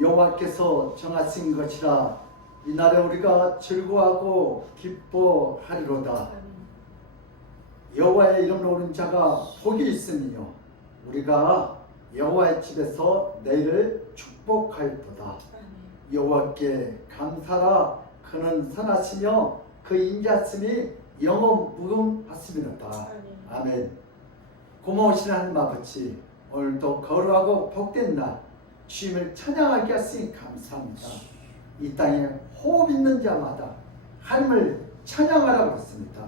여호와께서 정하신 것이라 이날에 우리가 즐거워하고 기뻐하리로다. 여호와의 이름으로 오는 자가 복이 있으니요 우리가 여호와의 집에서 내일을 축복하였도다. 여호와께 감사라. 그는 선하시며 그 인자심이 영원 무궁하심이로다. 아멘. 고마우신 하나님 아버지, 오늘도 거룩하고 복된 날 주님을 찬양하게 하시니 감사합니다. 이 땅에 호흡 있는 자마다 하나님을 찬양하라고 했습니다.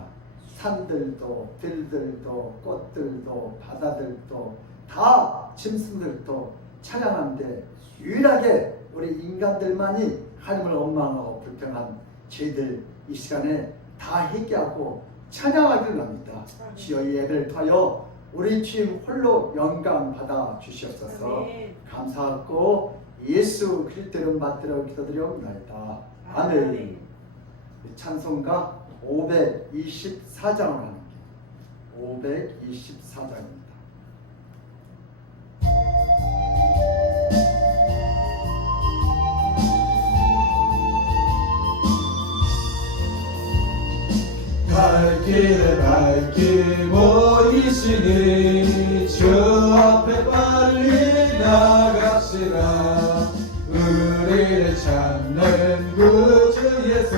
산들도 들들도 꽃들도 바다들도 다 짐승들도 찬양하는데 유일하게 우리 인간들만이 하나님을 원망하고 불평한 죄들 이 시간에 다 회개하고 찬양하기를 합니다. 주여 이 예배를 통하여 우리 주님 홀로 영광 받아 주시옵소서. 감사하고 예수 그리스도 이름 받들어 기도드리옵나이다. 아멘. 찬송가 524장을 하는 게 524장입니다. 갈 길을 밝히고 이시니 주 앞에 빨리 나갑시다. 우리를 찾는 구주 예수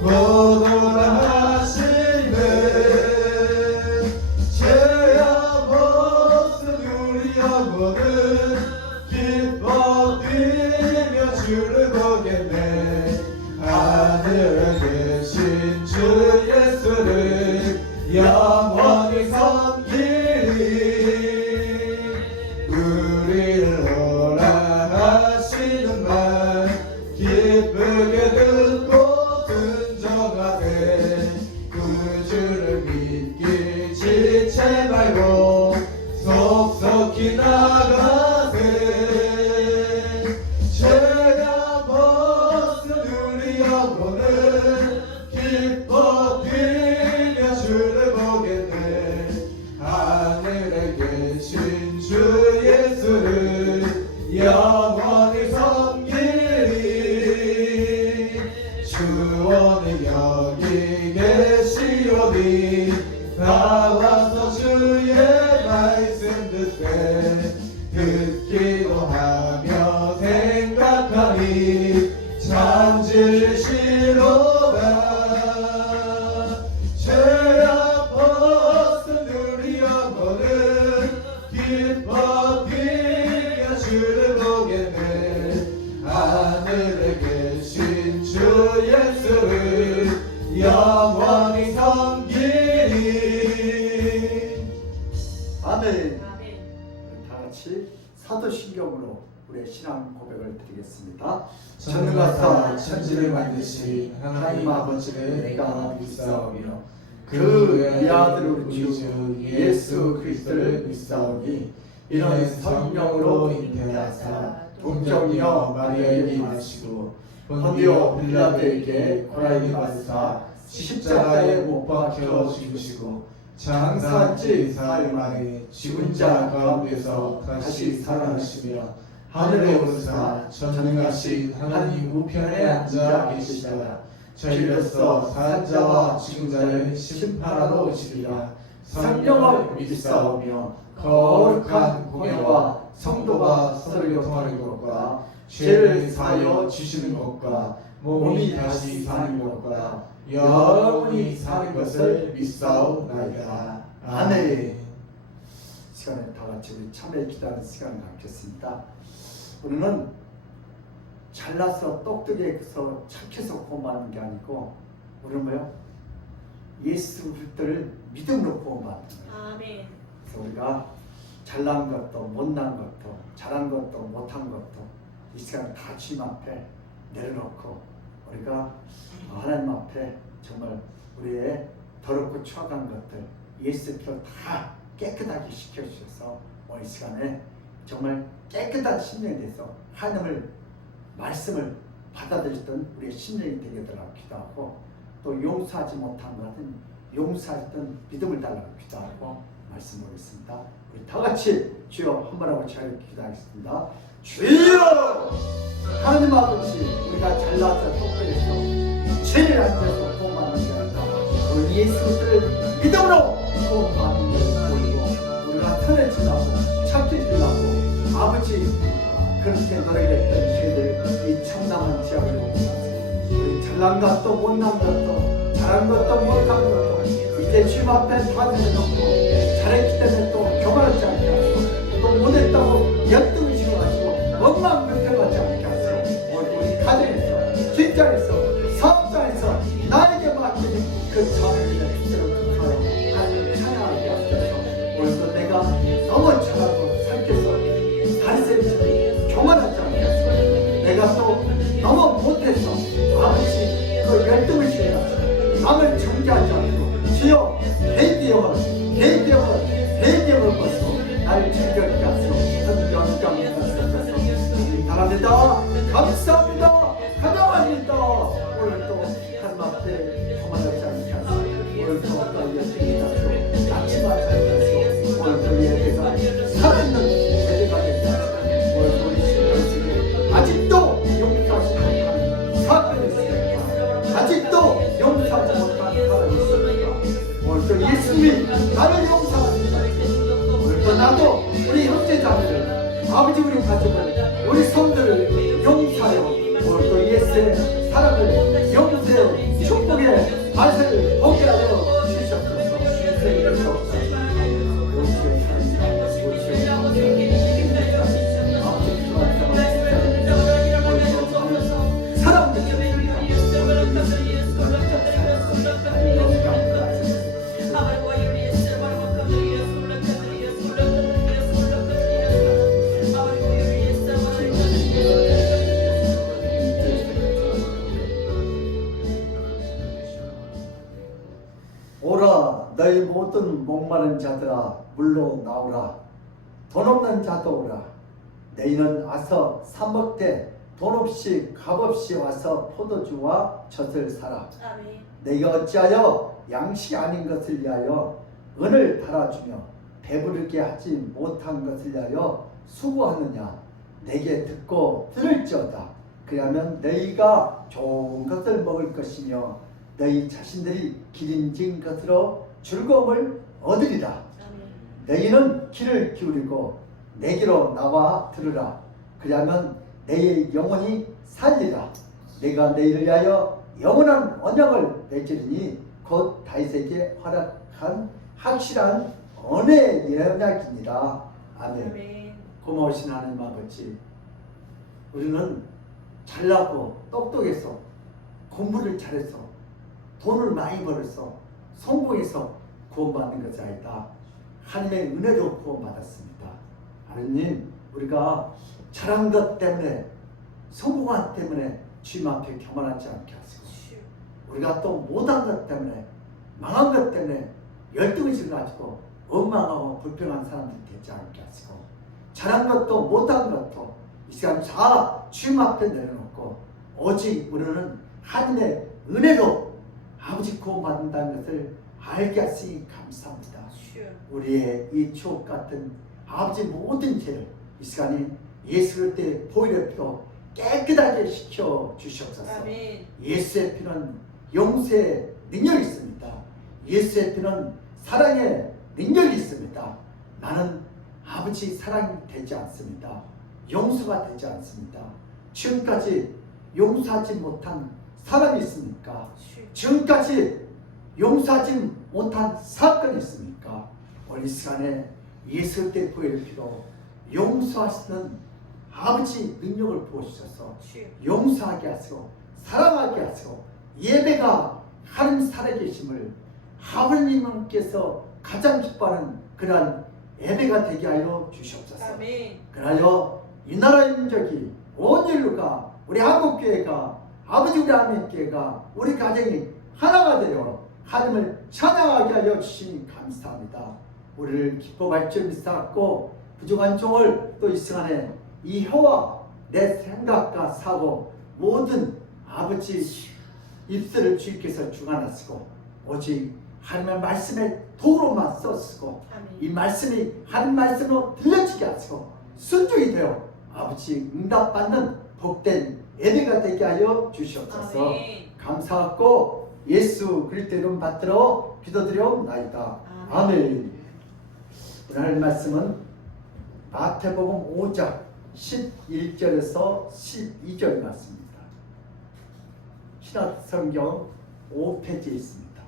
곧 오라 하시네. 죄악 없은 우리 영혼은 기뻐 뛰며 주를 보겠네. 하늘에 계신 주 예수를 영원히 섬기리. 우리를 오라 하시는 말 기쁘게 듣고 순종하되 구주를 믿기 지체 말고 속속히 나가세. 죄가 벗은 우리 영혼은 기뻐 뛰며 주를 보겠네. 하늘에 계신 주 예수를 영원히 섬기리. 주원이 여기 계시오니 나와서 주의 말씀 듣세. 듣기도 하며 생각하니 참 진실로다. 죄악 벗은 우리 영혼은 기뻐 뛰며 주를 보겠네. 하늘에 계신 주 예수를 영원히 섬기리. 아멘. 다 같이 사도신경으로 우리의 신앙 고백을 드리겠습니다. 전능하사 천지를 만드신 하나님 아버지를 내가 믿사오며 그 외의 아들 우리 주 예수 그리스도를 믿사오니 이는 성령으로 잉태하사 동정녀 마리아에게 나시고 본디오 빌라도에게 고난을 받으사 십자가에 못 박혀 죽으시고 장사한 지 사흘 만에 죽은 자 가운데서 다시 살아나시며 하늘에 오르사 전능하신 하나님 우편에 앉아 계시다가 저희로서 사한 자와 죽은 자를 심판하러 오시리라. 성령을 믿사오며 거룩한 공예와 성도가 서로 교통하는 것과 죄를 사하여 주시는 것과 몸이 다시 사는 것과 영원히 사는 것을 믿사오나이다. 아멘. 시간에 다 같이 우리 참회 기도하는 시간을 갖겠습니다. 우리는 잘나서 똑똑해서 착해서 고마운 게 아니고 우리는 뭐요? 예수 그리스도를 믿음으로 구원받는 거예요. 아멘. 그래서 우리가 잘난 것도 못난 것도 잘한 것도 못한 것도 이 시간 다 주님 앞에 내려놓고 우리가 하나님 앞에 정말 우리의 더럽고 추악한 것들 예수 피로 다 깨끗하게 시켜주셔서 이 시간에 정말 깨끗한 심령이 돼서 하나님을 말씀을 받아들였던 우리의 심령이 되게 달라고 기도하고 또 용서하지 못한 것은 용서했던 믿음을 달라고 기도하고 말씀 보겠습니다. 우리 다 같이 주여 한 번 하고 저희를 기도하겠습니다. 주여 하나님 아버지 우리가 잘나서 똑똑해서 죄를 앉아서 구원받는 게 아니라 우리 예수 그리스도를 믿음으로 구원받는 걸 보이고 우리가 편해지려고 착해지려고 아버지 그렇게 노력했던 죄들 이 참담한 지하를 우리 잘난 것도 못난 것도 잘한 것도 못한 것도 이제 주님 앞에 다 내려놓고 잘했기 때문에 또 교만하지 않게 하시고 또 못했다고 역등의식을 하시고 원망불평하지 않게 하시고 우리 가정에서 직장에서 사업장에서 나에게 맡기는 그 자녀들의 뜻대로 그처럼 하나님을 찬양하게 하셔서 오늘도 내가 너무 잘하고 살펴서 바리새인처럼 교만하지 않게 하시고 내가 또 너무 못해서 아버지 그 열등의식을 하시고 남을 정죄하지 않고 주여 대기업을 벗고 나를 즐겁게 하시고 큰 영광을 받으셔서 바랍니다. 감사합니다. 감사합니다. 오늘 또 하나님 앞에 교만하지 않게 하시고 오늘 또 어떤 열심히 하시고 낙심하지 않게 하시고 오늘 또 예배가 살아있는 예배가 되게 하시고 오늘 또 우리 신경 속에 아직도 용서하지 못한 사건이 있습니다. 아직도 용서하지 못한 사람이 있습니다. 오늘 또 예수님이 나를 용서합니다. 오늘 또 나도 우리 형제자매를 아버지 우리 가족을 우리 성들을 용서하여 오늘 또 예수의 사랑을 용서의 축복의 맛을 보게 하여 주셨소서. 주님의 주옵소서. 오라 너희 모든 목마른 자들아 물로 나오라 돈 없는 자도 오라 너희는 와서 사 먹되 돈 없이 값 없이 와서 포도주와 젖을 사라. 아멘. 너희가 어찌하여 양식 아닌 것을 위하여 은을 달아주며 배부르게 하지 못한 것을 위하여 수고하느냐. 내게 듣고 들을지어다. 그러면 너희가 좋은 것을 먹을 것이며 너희 자신들이 기름진 것으로 즐거움을 얻으리라. 아멘. 너희는 귀를 기울이고 내게로 나와 들으라. 그러면 너희의 영혼이 살리라. 내가 너희를 위하여 영원한 언약을 맺으리니 곧 다윗에게 허락한 확실한 언의 언약이니라. 아멘. 아멘. 고마우신 하나님 아버지, 우리는 잘나고 똑똑해서 공부를 잘해서 돈을 많이 벌어서 성공해서 구원받는 것이 아니다. 하나님의 은혜로 구원받았습니다. 하나님, 우리가 잘한 것 때문에 성공한 것 때문에 주님 앞에 교만하지 않게 하시고, 우리가 또 못한 것 때문에 망한 것 때문에 열등의식을 가지고 원망하고 불평한 사람들이 되지 않게 하시고, 잘한 것도 못한 것도 이 시간 다 주님 앞에 내려놓고 오직 우리는 하나님의 은혜로 아버지 구원받는다는 것을 알게 하시니 감사합니다. 우리의 이 추억 같은 아버지 모든 죄를 이 시간에 예수 그리스도의 보혈의 피로 깨끗하게 시켜 주시옵소서. 아멘. 예수의 피는 용서의 능력이 있습니다. 예수의 피는 사랑의 능력이 있습니다. 나는 아버지 사랑이 되지 않습니다. 용서가 되지 않습니다. 지금까지 용서하지 못한 사람이 있습니까? 지금까지 용서하지 못한 사건이 있습니까? 오늘 이 시간에 예수 그리스도의 보혈의 피로 용서하시는 아버지 능력을 부어주셔서 용서하게 하시고 사랑하게 하시고 예배가 하나님 살아계심을 아버님께서 가장 기뻐하는 그러한 예배가 되게 하여 주시옵소서. 아멘. 그러하여 이 나라의 민족이 온 인류가 우리 한국교회가 아버지 우리 하나님교회가 우리 가정이 하나가 되어 하나님을 찬양하게 하여 주시니 감사합니다. 우리를 기뻐할 줄 믿사옵고 부족한 종을 또 이 시간에 이 혀와 내 생각과 사고 모든 아버지 입술을 주님께서 주관하시고 오직 하나님의 말씀에 도로만 써쓰고 이 말씀이 하나님 말씀으로 들려지게 하시고 순종이 되어 아버지 응답받는 복된 예배가 되게 하여 주시옵소서. 감사하고 예수 그리스도 이름 받들어 기도드려옵나이다. 아멘. 오늘 말씀은 마태복음 5장 11절에서 12절 말씀입니다. 신약성경 5페이지에 있습니다.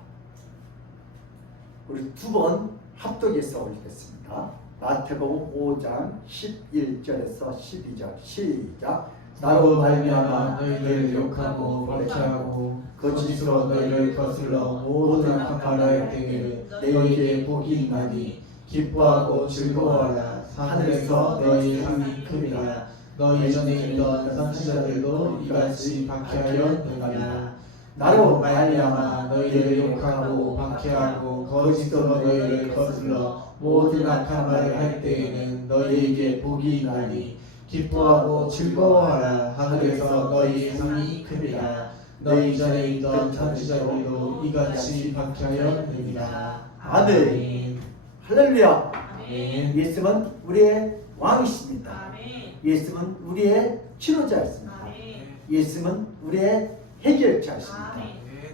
우리 두 번 합독해서 올리겠습니다. 마태복음 5장 11절에서 12절 시작. 나로 말미암아 너희를 욕하고 박해하고 거짓으로 너희를 거슬러 모든 악한 말을 할 때에 너희에게 복이 있나니 기뻐하고 즐거워하라. 하늘에서 너희 상이 크리라. 너희 전에 있던 선지자들도 이같이 박해하였느니라. 나로 말미암아 너희를 욕하고 박해하고 거짓으로 너희를 거슬러 모든 악한 말을 할 때에는 너희에게 복이 있나니 기뻐하고 즐거워하라. 하늘에서 너희 상이 크리라. 너희 전에 있던 선지자들도 이같이 박해하였느니라. 아멘. 할렐루야. 아멘. 예수는 우리의 왕이십니다. 아멘. 예수는 우리의 치료자였습니다. 아멘. 예수는 우리의 해결자이십니다. 아멘.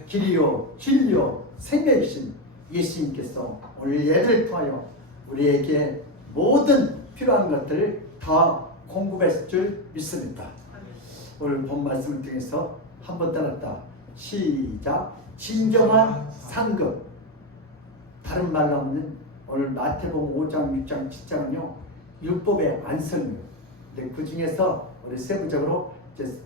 길이요 진리요 생명이신 예수님께서 오늘 예배를 통하여 우리에게 모든 필요한 것들을 다 공급했을 줄 믿습니다. 오늘 본 말씀을 통해서 한 번 따랐다. 시작. 진정한 상급. 다른 말로 하면 오늘 마태복음 5장, 6장, 7장은요 율법의 안성이에요. 근데 그 중에서 우리 세부적으로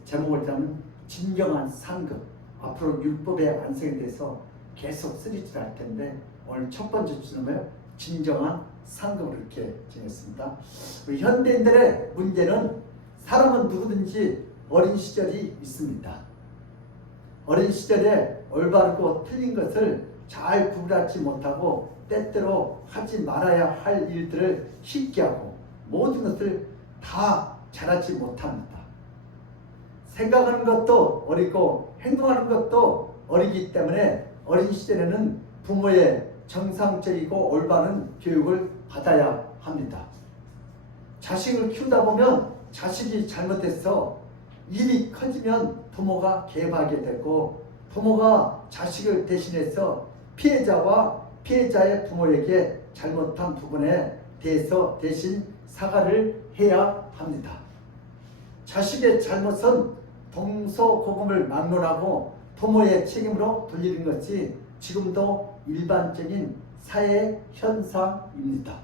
제목을 잡으면 진정한 상급. 앞으로 율법의 안성에 대해서 계속 쓰리질 할 텐데 오늘 첫 번째 주제는 진정한 상급으로 이렇게 정했습니다. 우리 현대인들의 문제는 사람은 누구든지 어린 시절이 있습니다. 어린 시절에 올바르고 틀린 것을 잘 구분하지 못하고 때때로 하지 말아야 할 일들을 쉽게 하고 모든 것을 다 잘하지 못합니다. 생각하는 것도 어리고 행동하는 것도 어리기 때문에 어린 시절에는 부모의 정상적이고 올바른 교육을 받아야 합니다. 자식을 키우다 보면 자식이 잘못해서 일이 커지면 부모가 개입하게 되고 부모가 자식을 대신해서 피해자와 피해자의 부모에게 잘못한 부분에 대해서 대신 사과를 해야 합니다. 자식의 잘못은 동서고금을 막론하고 부모의 책임으로 돌리는 것이 지금도 일반적인 사회 현상입니다.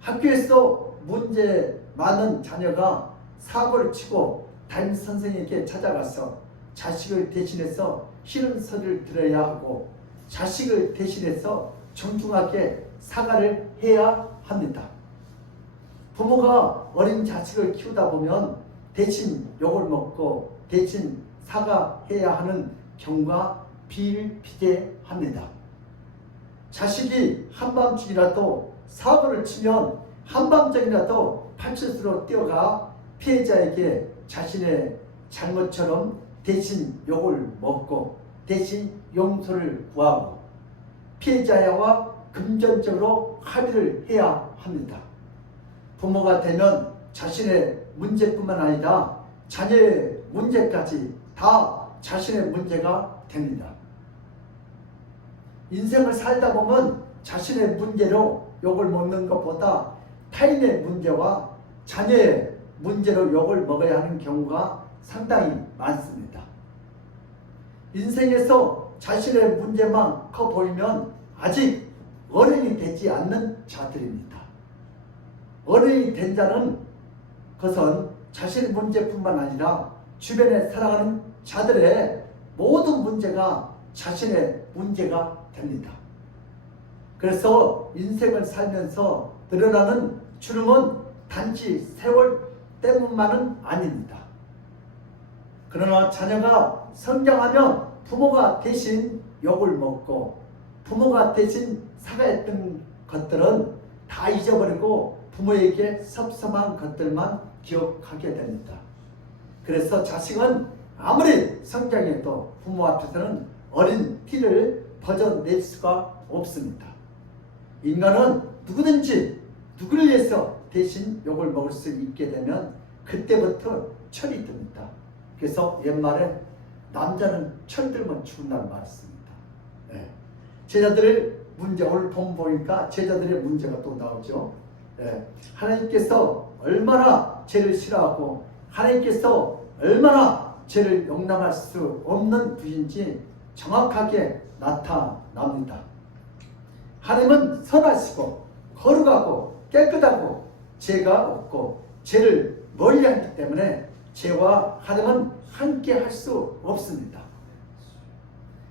학교에서 문제 많은 자녀가 사고를 치고 담임 선생님에게 찾아가서 자식을 대신해서 싫은 소리를 들어야 하고 자식을 대신해서 정중하게 사과를 해야 합니다. 부모가 어린 자식을 키우다 보면 대신 욕을 먹고 대신 사과해야 하는 경우가 비일비재합니다. 자식이 한밤중이라도 사고를 치면 한밤중이라도 파출소로 뛰어가 피해자에게 자신의 잘못처럼 대신 욕을 먹고 대신 용서를 구하고 피해자와 금전적으로 합의를 해야 합니다. 부모가 되면 자신의 문제뿐만 아니라 자녀의 문제까지 다 자신의 문제가 됩니다. 인생을 살다 보면 자신의 문제로 욕을 먹는 것보다 타인의 문제와 자녀의 문제로 욕을 먹어야 하는 경우가 상당히 많습니다. 인생에서 자신의 문제만 커 보이면 아직 어른이 되지 않는 자들입니다. 어른이 된 자는 그것은 자신의 문제뿐만 아니라 주변에 살아가는 자들의 모든 문제가 자신의 문제가 됩니다. 그래서 인생을 살면서 늘어나는 주름은 단지 세월 때문만은 아닙니다. 그러나 자녀가 성장하면 부모가 대신 욕을 먹고 부모가 대신 사과했던 것들은 다 잊어버리고 부모에게 섭섭한 것들만 기억하게 됩니다. 그래서 자식은 아무리 성장해도 부모 앞에서는 어린 티를 벗어낼 수가 없습니다. 인간은 누구든지 누구를 위해서 대신 욕을 먹을 수 있게 되면 그때부터 철이 듭니다. 그래서 옛말에 남자는 철 들면 죽는다는 말이 있습니다. 예. 제자들의 문제, 오늘 본 보니까 제자들의 문제가 또 나오죠. 예. 하나님께서 얼마나 죄를 싫어하고 하나님께서 얼마나 죄를 용납할 수 없는 분인지 정확하게 나타납니다. 하나님은 선하시고 거룩하고 깨끗하고 죄가 없고 죄를 멀리하기 때문에 죄와 하나님은 함께 할 수 없습니다.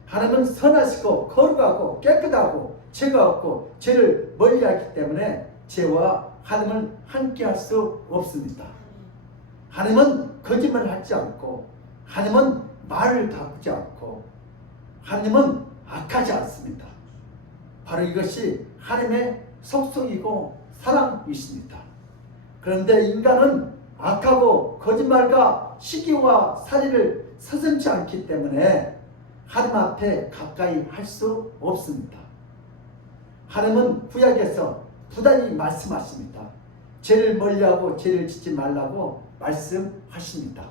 하나님은 선하시고 거룩하고 깨끗하고 죄가 없고 죄를 멀리하기 때문에 죄와 하나님은 함께 할 수 없습니다. 하나님은 거짓말하지 않고 하나님은 말을 바꾸지 않고 하나님은 악하지 않습니다. 바로 이것이 하나님의 속성이고 사랑이십니다. 그런데 인간은 악하고 거짓말과 시기와 살인을 서슴지 않기 때문에 하나님 앞에 가까이 할 수 없습니다. 하나님은 구약에서 부단히 말씀하십니다. 죄를 멀리하고 죄를 짓지 말라고 말씀하십니다.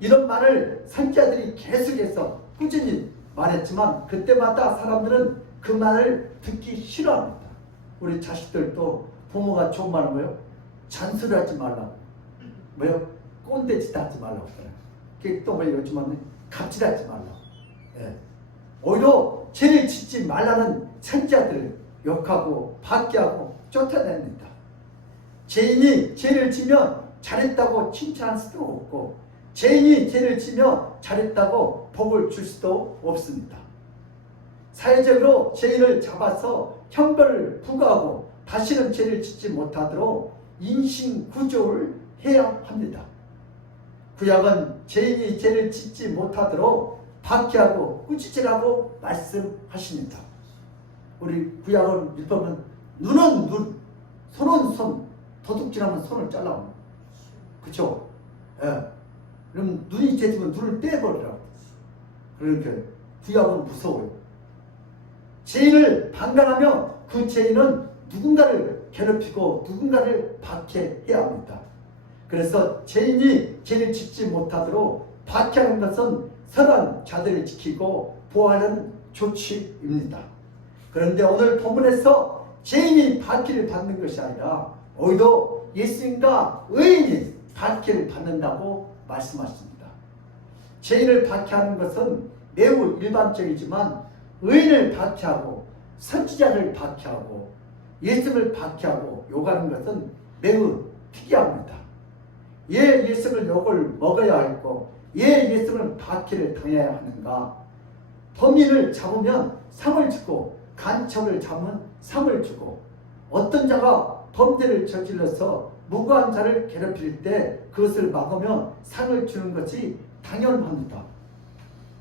이런 말을 선지자들이 계속해서 꾸준히 말했지만 그때마다 사람들은 그 말을 듣기 싫어합니다. 우리 자식들도 부모가 좋은 말은 뭐예요? 잔소리하지 말라고, 뭐요? 꼰대짓 하지 말라고 그래요. 또 뭐예요? 요즘은 갑질하지 말라고. 예. 오히려 죄를 짓지 말라는 선지자들을 욕하고 박해하고 쫓아냅니다. 죄인이 죄를 지면 잘했다고 칭찬할 수도 없고 죄인이 죄를 지며 잘했다고 복을 줄 수도 없습니다. 사회적으로 죄인을 잡아서 형벌을 부과하고 다시는 죄를 짓지 못하도록 인신구조를 해야 합니다. 구약은 죄인이 죄를 짓지 못하도록 박해하고 꾸짖으라고 말씀하십니다. 우리 구약은 율법은 눈은 눈, 손은 손, 도둑질하면 손을 잘라옵니다. 그렇죠? 예. 그럼 눈이 죄지면 눈을 떼버리라고. 그러니까 구약은 무서워요. 죄인을 방관하며 그 죄인은 누군가를 괴롭히고 누군가를 박해해야 합니다. 그래서 죄인이 죄를 짓지 못하도록 박해하는 것은 선한 자들을 지키고 보호하는 조치입니다. 그런데 오늘 본문에서 죄인이 박해를 받는 것이 아니라 오히려 예수님과 의인이 박해를 받는다고 말씀하십니다. 죄인을 박해하는 것은 매우 일반적이지만 의인을 박해하고 선지자를 박해하고 예수를 박해하고 욕하는 것은 매우 특이합니다. 왜 예수를 욕을 먹어야 할고 왜 예수를 박해를 당해야 하는가? 범인을 잡으면 상을 주고 간첩을 잡으면 상을 주고 어떤 자가 범죄를 저질러서 무고한 자를 괴롭힐 때 그것을 막으면 상을 주는 것이 당연합니다.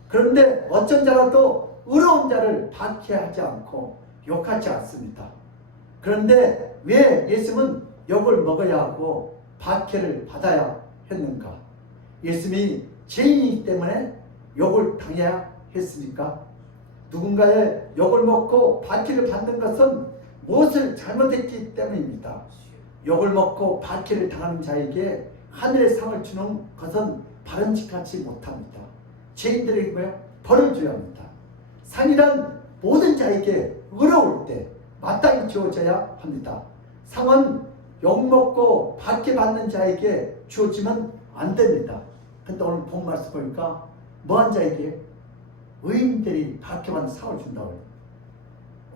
그런데 어떤 자라도 의로운 자를 박해하지 않고 욕하지 않습니다. 그런데 왜 예수님은 욕을 먹어야 하고 박해를 받아야 했는가? 예수님이 죄인이기 때문에 욕을 당해야 했습니까? 누군가의 욕을 먹고 박해를 받는 것은 무엇을 잘못했기 때문입니다. 욕을 먹고 박해를 당하는 자에게 하늘의 상을 주는 것은 바람직하지 못합니다. 죄인들에게 뭐예요? 벌을 줘야 합니다. 상이란 모든 자에게 의로울 때 마땅히 주어져야 합니다. 상은 욕먹고 박해받는 자에게 주어지면 안 됩니다. 근데 오늘 본 말씀 보니까 뭐한 자에게? 의인들이 박해받는 상을 준다고 해요.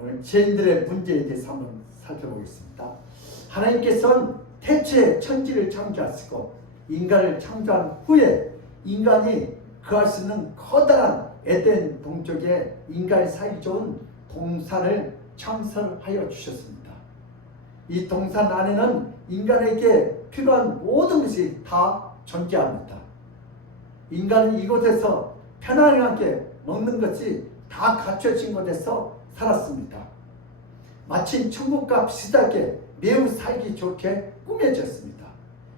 오늘 죄인들의 문제에 대해서 한번 살펴보겠습니다. 하나님께서는 태초에 천지를 창조하시고 인간을 창조한 후에 인간이 거할 수 있는 커다란 에덴 동쪽에 인간이 살기 좋은 동산을 창설하여 주셨습니다. 이 동산 안에는 인간에게 필요한 모든 것이 다 존재합니다. 인간은 이곳에서 편안하게 먹는 것이 다 갖춰진 곳에서 살았습니다. 마치 천국과 비슷하게 매우 살기 좋게 꾸며졌습니다.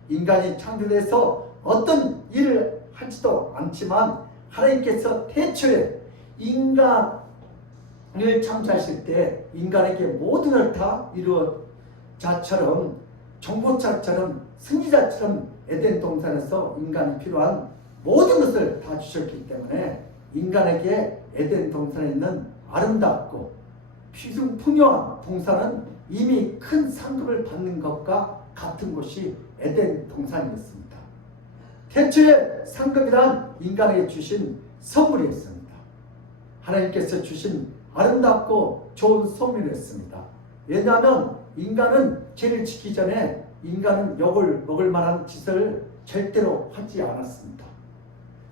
인간이 창조돼서 어떤 일을 하지도 않지만 하나님께서 태초에 인간을 창조하실 때 인간에게 모든 걸 다 이루어 자처럼 정보자처럼 승리자처럼 에덴 동산에서 인간이 필요한 모든 것을 다 주셨기 때문에 인간에게 에덴 동산에 있는 아름답고 풍요한 동산은 이미 큰 상급을 받는 것과 같은 곳이 에덴 동산이었습니다. 태초에 상급이란 인간에게 주신 선물이었습니다. 하나님께서 주신 아름답고 좋은 선물이었습니다. 왜냐하면 인간은 죄를 짓기 전에 인간은 욕을 먹을 만한 짓을 절대로 하지 않았습니다.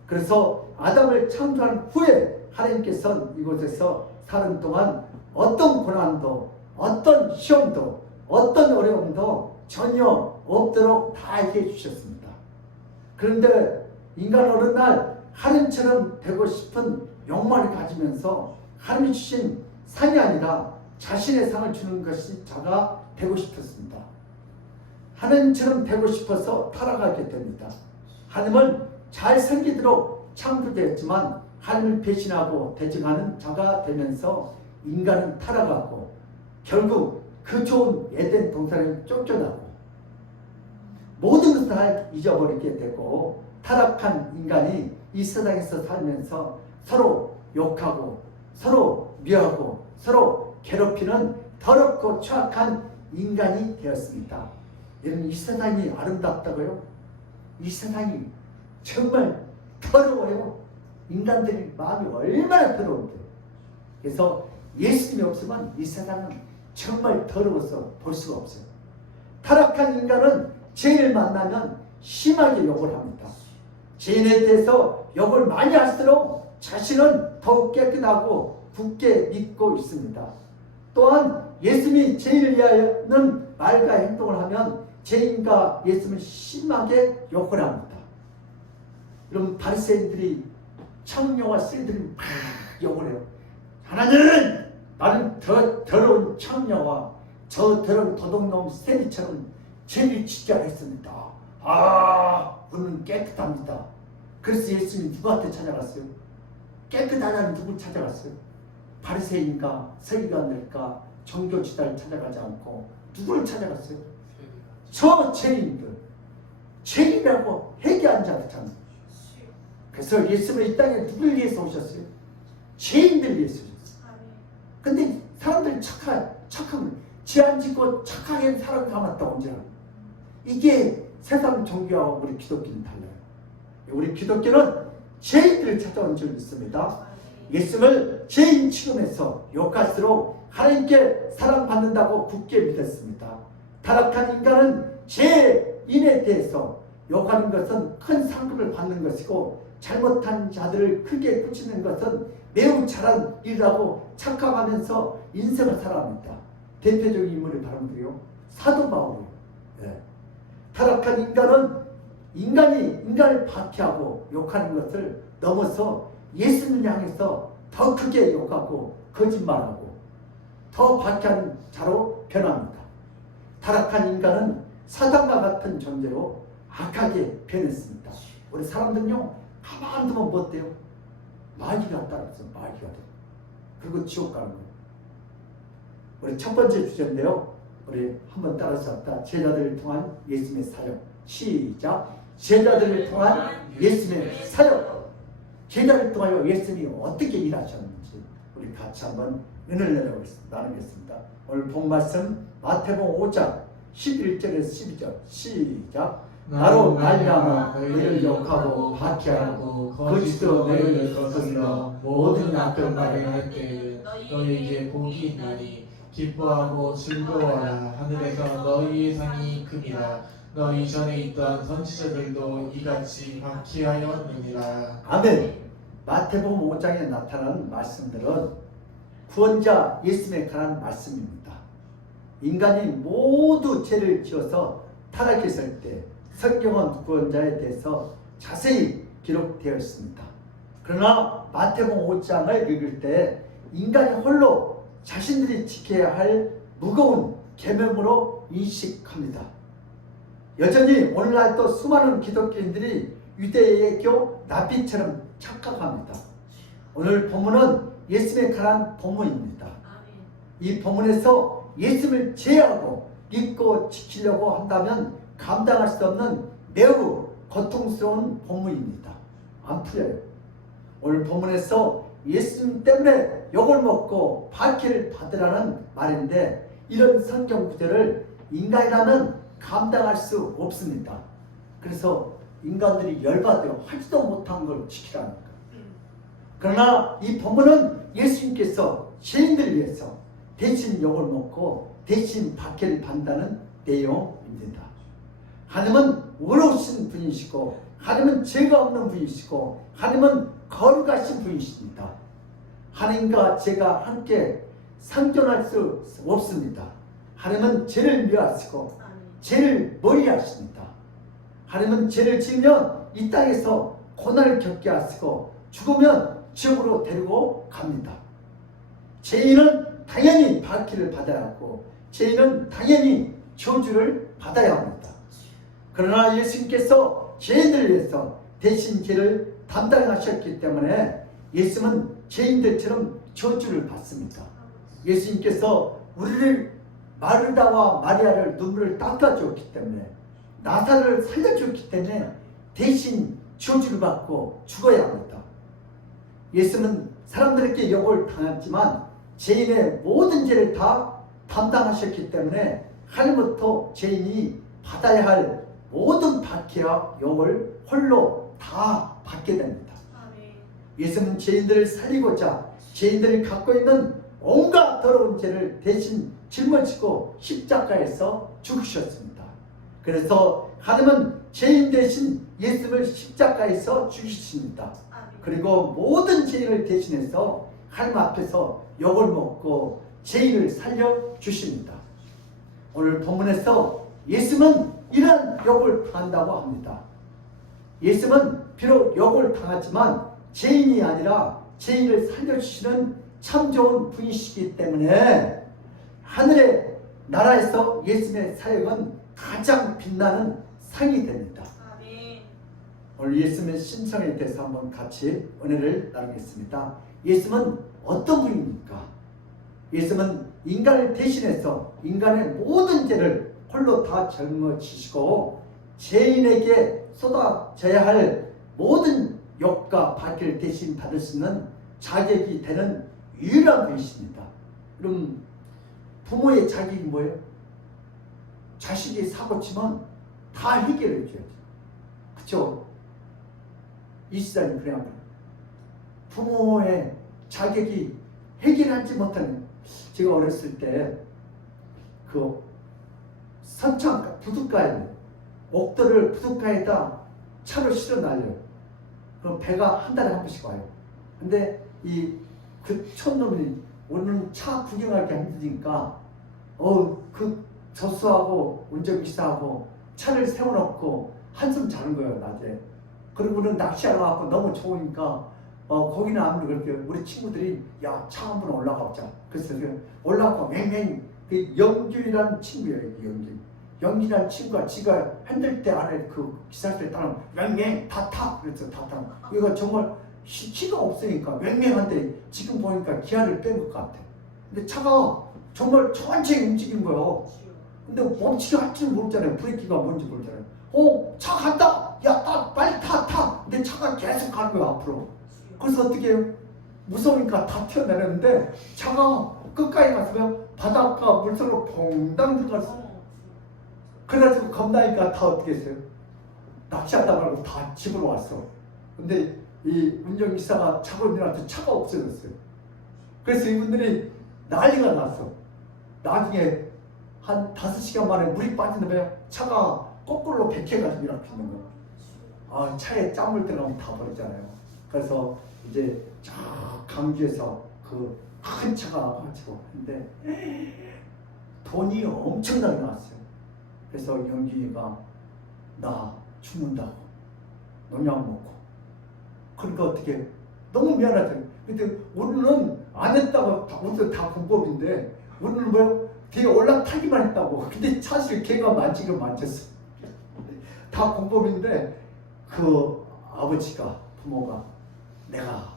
그래서 아담을 창조한 후에 하나님께서는 이곳에서 사는 동안 어떤 고난도, 어떤 시험도, 어떤 어려움도 전혀 없도록 다 해주셨습니다. 그런데 인간은 어느 날 하나님처럼 되고 싶은 욕망을 가지면서 하나님이 주신 상이 아니라 자신의 상을 주는 것이 자가 되고 싶었습니다. 하나님처럼 되고 싶어서 타락하게 됩니다. 하나님은 잘 섬기도록 창조되었지만 하나님을 배신하고 대적하는 자가 되면서 인간은 타락하고 결국 그 좋은 에덴 동산을 쫓겨나고 모든 것을 다 잊어버리게 되고 타락한 인간이 이 세상에서 살면서 서로 욕하고 서로 미워하고 서로 괴롭히는 더럽고 추악한 인간이 되었습니다. 여러분, 이 세상이 아름답다고요? 이 세상이 정말 더러워요. 인간들의 마음이 얼마나 더러운데요. 그래서 예수님이 없으면 이 세상은 정말 더러워서 볼 수가 없어요. 타락한 인간은 죄를 만나면 심하게 욕을 합니다. 죄인에 대해서 욕을 많이 할수록 자신은 더욱 깨끗하고 굳게 믿고 있습니다. 또한 예수님이 죄인을 위하여는 말과 행동을 하면 죄인과 예수님을 심하게 욕을 합니다. 여러분, 바리새인들이 청녀와 씨들이 막 욕을 해요. 하나님은 나는 더러운 청녀와 저 더러운 도둑놈 세리처럼 죄를 짓지 않았습니다. 우리는 깨끗합니다. 그래서 예수님이 누구한테 찾아갔어요? 깨끗하다는 누굴 찾아갔어요? 바리새인과 서기관들과 종교지도를 찾아가지 않고 누구를 찾아갔어요? 저 죄인들, 죄인이라고 회개한 자들 찾는. 그래서 예수님은 이 땅에 누굴 위해서 오셨어요? 죄인들 위해서 오셨어요. 근데 사람들이 착한 죄 안 짓고 착하게 사람 삼았다 언제나. 이게 세상 종교하고 우리 기독교는 달라요. 우리 기독교는 죄인들을 찾아온 줄 믿습니다. 예수님을 죄인 취급해서 욕할수록 하나님께 사랑받는다고 굳게 믿었습니다. 타락한 인간은 죄인에 대해서 욕하는 것은 큰 상급을 받는 것이고 잘못한 자들을 크게 꾸짖는 것은 매우 잘한 일이라고 착각하면서 인생을 살아갑니다. 대표적인 인물이 바로 누구요? 사도 바울이요. 타락한 인간은 인간을 박해하고 욕하는 것을 넘어서 예수님을 향해서 더 크게 욕하고 거짓말하고 더 박해하는 자로 변합니다. 타락한 인간은 사단과 같은 존재로 악하게 변했습니다. 우리 사람들은요, 가만 두면 뭐 어때요? 마귀가 따라서 마귀가 돼요. 그리고 지옥 가는 거예요. 우리 첫 번째 주제인데요. 우리 한번 따라서 합시다. 제자들을 통한 예수님의 사역. 시작. 제자들을 통한 예수님의 사역. 제자를 통하여 예수님이 어떻게 일하셨는지 우리 같이 한번 은혜를 나누겠습니다. 오늘 본 말씀 마태복음 5장 11절에서 12절. 시작. 나로 말미암아 너희를 욕하고 박해하고 거짓으로 너희를 거슬러 모든 나쁜 말을 할 때에 너희에게 복이 있나니 기뻐하고 즐거워하라. 하늘에서 너희의 상이 큼이라. 너희 전에 있던 선지자들도 이같이 박해하였느니라. 아멘. 마태복음 5장에 나타난 말씀들은 구원자 예수님에 관한 말씀입니다. 인간이 모두 죄를 지어서 타락했을 때 성경은 구원자에 대해서 자세히 기록되어 있습니다. 그러나 마태복음 5장을 읽을 때 인간이 홀로 자신들이 지켜야 할 무거운 계명으로 인식합니다. 여전히 오늘날도 수많은 기독교인들이 유대교 납비처럼 착각합니다. 오늘 본문은 예수님에 관한 본문입니다. 이 본문에서 예수님을 제어하고 믿고 지키려고 한다면 감당할 수 없는 매우 고통스러운 본문입니다. 안 풀려요. 오늘 본문에서 예수님 때문에 욕을 먹고 박해를 받으라는 말인데 이런 성경 구절을 인간이라면 감당할 수 없습니다. 그래서 인간들이 열받아요. 하지도 못한 걸 지키라니까. 그러나 이 본문은 예수님께서 죄인들을 위해서 대신 욕을 먹고 대신 박해를 받는다는 내용입니다. 하나님은 의로우신 분이시고 하나님은 죄가 없는 분이시고 하나님은 거룩하신 분이십니다. 하나님과 죄가 함께 상존할 수 없습니다. 하나님은 죄를 멸하시고 죄를 멀리하십니다. 하나님은 죄를 지으면 이 땅에서 고난을 겪게 하시고 죽으면 지옥으로 데리고 갑니다. 죄인은 당연히 박해를 받아야 하고 죄인은 당연히 저주를 받아야 합니다. 그러나 예수님께서 죄인들을 위해서 대신 죄를 담당하셨기 때문에 예수님은 죄인들처럼 저주를 받습니다. 예수님께서 우리를 마르다와 마리아를 눈물을 닦아주었기 때문에 나사로를 살려주었기 때문에 대신 저주를 받고 죽어야 합니다. 예수는 사람들에게 욕을 당했지만 죄인의 모든 죄를 다 담당하셨기 때문에 하늘부터 죄인이 받아야 할 모든 박해와 욕을 홀로 다 받게 됩니다. 예수는 죄인들을 살리고자 죄인들이 갖고 있는 온갖 더러운 죄를 대신 짊어지고 십자가에서 죽으셨습니다. 그래서 하나님은 죄인 대신 예수를 십자가에서 죽이십니다. 그리고 모든 죄인을 대신해서 하나님 앞에서 욕을 먹고 죄인을 살려주십니다. 오늘 본문에서 예수는 이런 욕을 당한다고 합니다. 예수는 비록 욕을 당하지만 죄인이 아니라 죄인을 살려주시는 참 좋은 분이시기 때문에 하늘의 나라에서 예수님의 사역은 가장 빛나는 상이 됩니다. 오늘 예수님의 신성에 대해서 한번 같이 은혜를 나누겠습니다. 예수님은 어떤 분입니까? 예수님은 인간을 대신해서 인간의 모든 죄를 홀로 다 짊어지시고 죄인에게 쏟아져야 할 모든 욕과 박해를 대신 받을 수 있는 자격이 되는 유일한 분이십니다. 그럼 부모의 자격이 뭐예요? 자식이 사고치면 다 해결해 줘야죠. 그렇죠? 이 시장이 그래야 부모의 자격이 해결하지 못하는, 제가 어렸을 때 그 선창 부둣가에 옥돌을 부둣가에다 차를 실어 날려요. 그럼 배가 한 달에 한 번씩 와요. 근데 그 촌놈이 오늘 차 구경하기 힘드니까 그 조수하고 운전기사하고 차를 세워놓고 한숨 자는 거예요, 낮에. 그리고는 낚시하러 와서 너무 좋으니까 거기는 아무리 그렇게 우리 친구들이 야, 차 한번 올라가 보자. 그래서 올라가고 맹맹 그 영준이라는 친구예요. 영준이라는 친구가 지가 핸들대 안에 그 기사를 따라 맹맹 다 타. 그래서 다 타. 이거 정말 키가 없으니까 맹맹한데 지금 보니까 기아를 뺀 것 같아. 근데 차가 정말 천천히 움직이는 거예요. 근데 멈추게 할 줄 모르잖아요. 브레이크가 뭔지 모르잖아요. 차 간다. 야, 빨리 타. 근데 차가 계속 가는 거야, 앞으로. 그래서 어떻게 해요? 무서우니까 다 튀어내렸는데 차가 끝까지 갔으면 바닷가 물속으로 퐁당 들어갔어. 그래가지고 겁나니까 다 어떻게 했어요? 낚시하다 말고 다 집으로 왔어. 근데 이 운전기사가 차고인들한테 차가 없어졌어요. 그래서 이분들이 난리가 났어. 나중에 한 5시간 만에 물이 빠지는데 차가 거꾸로 백해가지고 이렇게 있는 거예요. 차에 짠물 들어가면 다 버리잖아요. 그래서 이제 저 강주에서 그 큰 차가 와가지고 근데 돈이 엄청나게 나왔어요. 그래서 영준이가 나 죽는다고 농약 먹고, 그러니까 어떻게 너무 미안하죠. 근데 우리는 안 했다고 우리도 다 공법인데 우리는 뭐 걔 올라타기만 했다고. 근데 사실 걔가 만지긴 만졌어. 다 공법인데 그 아버지가, 부모가 내가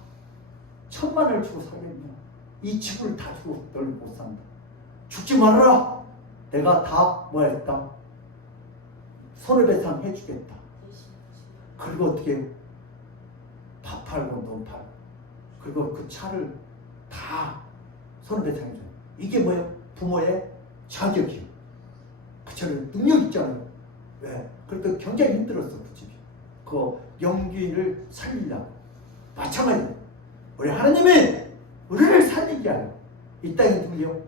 1,000만 원을 주고 사겠냐, 이 집을 다 주고 널 못 산다, 죽지 말아라, 내가 다 뭐 했다, 손해배상 해주겠다. 그리고 어떻게 해요? 밥 팔고 논 팔고 그리고 그 차를 다 손해배상해 줘요. 이게 뭐예요? 부모의 자격이요. 그처럼 능력 있잖아요. 왜? 그러니까 굉장히 힘들었어 그 집이. 그 영귀인을 살리려고. 마찬가지예요. 우리 하나님이 우리를 살리게 하려 이 땅에 누구요?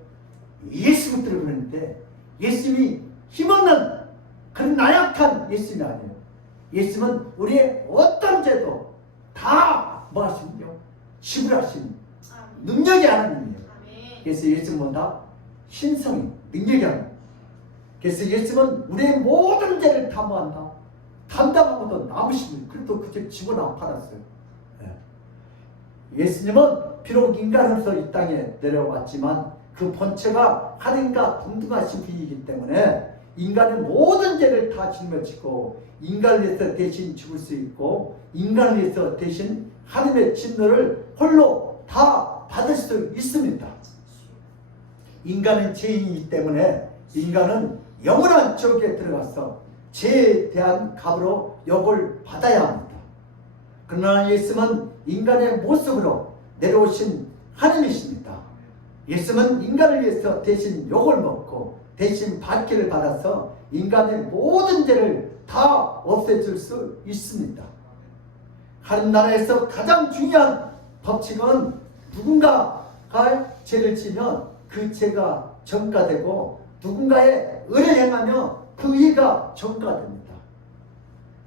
예수 붙들어 그러는데 예수님이 힘없는 그런 나약한 예수님이 아니에요. 예수님은 우리의 어떤 죄도 다 뭐 하시는요? 지불하시는 능력이 하나님이에요. 그래서 예수님은 뭐다? 신성이 능력이 하나님. 그래서 예수님은 우리의 모든 죄를 다 뭐한다? 담당하고도 남으시는 그래도 그 죄 집어넣어 팔았어요. 예수님은 비록 인간으로서 이 땅에 내려왔지만 그 본체가 하나님과 동등하신 분이기 때문에 인간의 모든 죄를 다 짊어지고 인간을 위해서 대신 죽을 수 있고 인간을 위해서 대신 하나님의 진노를 홀로 다 받을 수 있습니다. 인간은 죄인이기 때문에 인간은 영원한 지옥에 들어가서 죄에 대한 값으로 욕을 받아야 합니다. 그러나 예수님은 인간의 모습으로 내려오신 하나님이십니다. 예수님은 인간을 위해서 대신 욕을 먹고 대신 받기를 받아서 인간의 모든 죄를 다 없애줄 수 있습니다. 하나님 나라에서 가장 중요한 법칙은 누군가가 죄를 지면 그 죄가 전가되고 누군가의 의를 행하며 그 의가 전가됩니다.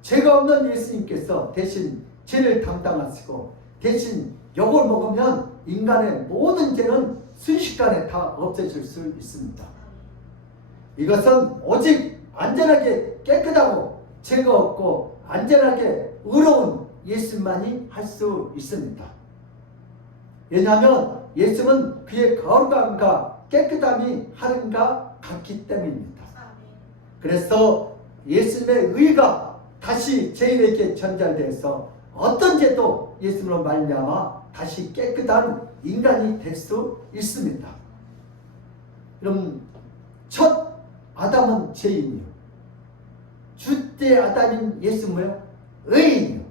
죄가 없는 예수님께서 대신 죄를 담당하시고 대신 욕을 먹으면 인간의 모든 죄는 순식간에 다 없애질 수 있습니다. 이것은 오직 안전하게 깨끗하고 죄가 없고 안전하게 의로운 예수님만이 할 수 있습니다. 왜냐하면 예수님은 그의 거룩함과 깨끗함이 하늘과 같기 때문입니다. 그래서 예수님의 의가 다시 죄인에게 전달돼서 어떤 죄도 예수님으로 말미암아 다시 깨끗한 인간이 될 수 있습니다. 그럼 첫 아담은 죄인이요. 주때 아담인 예수는 뭐예요? 의인이요.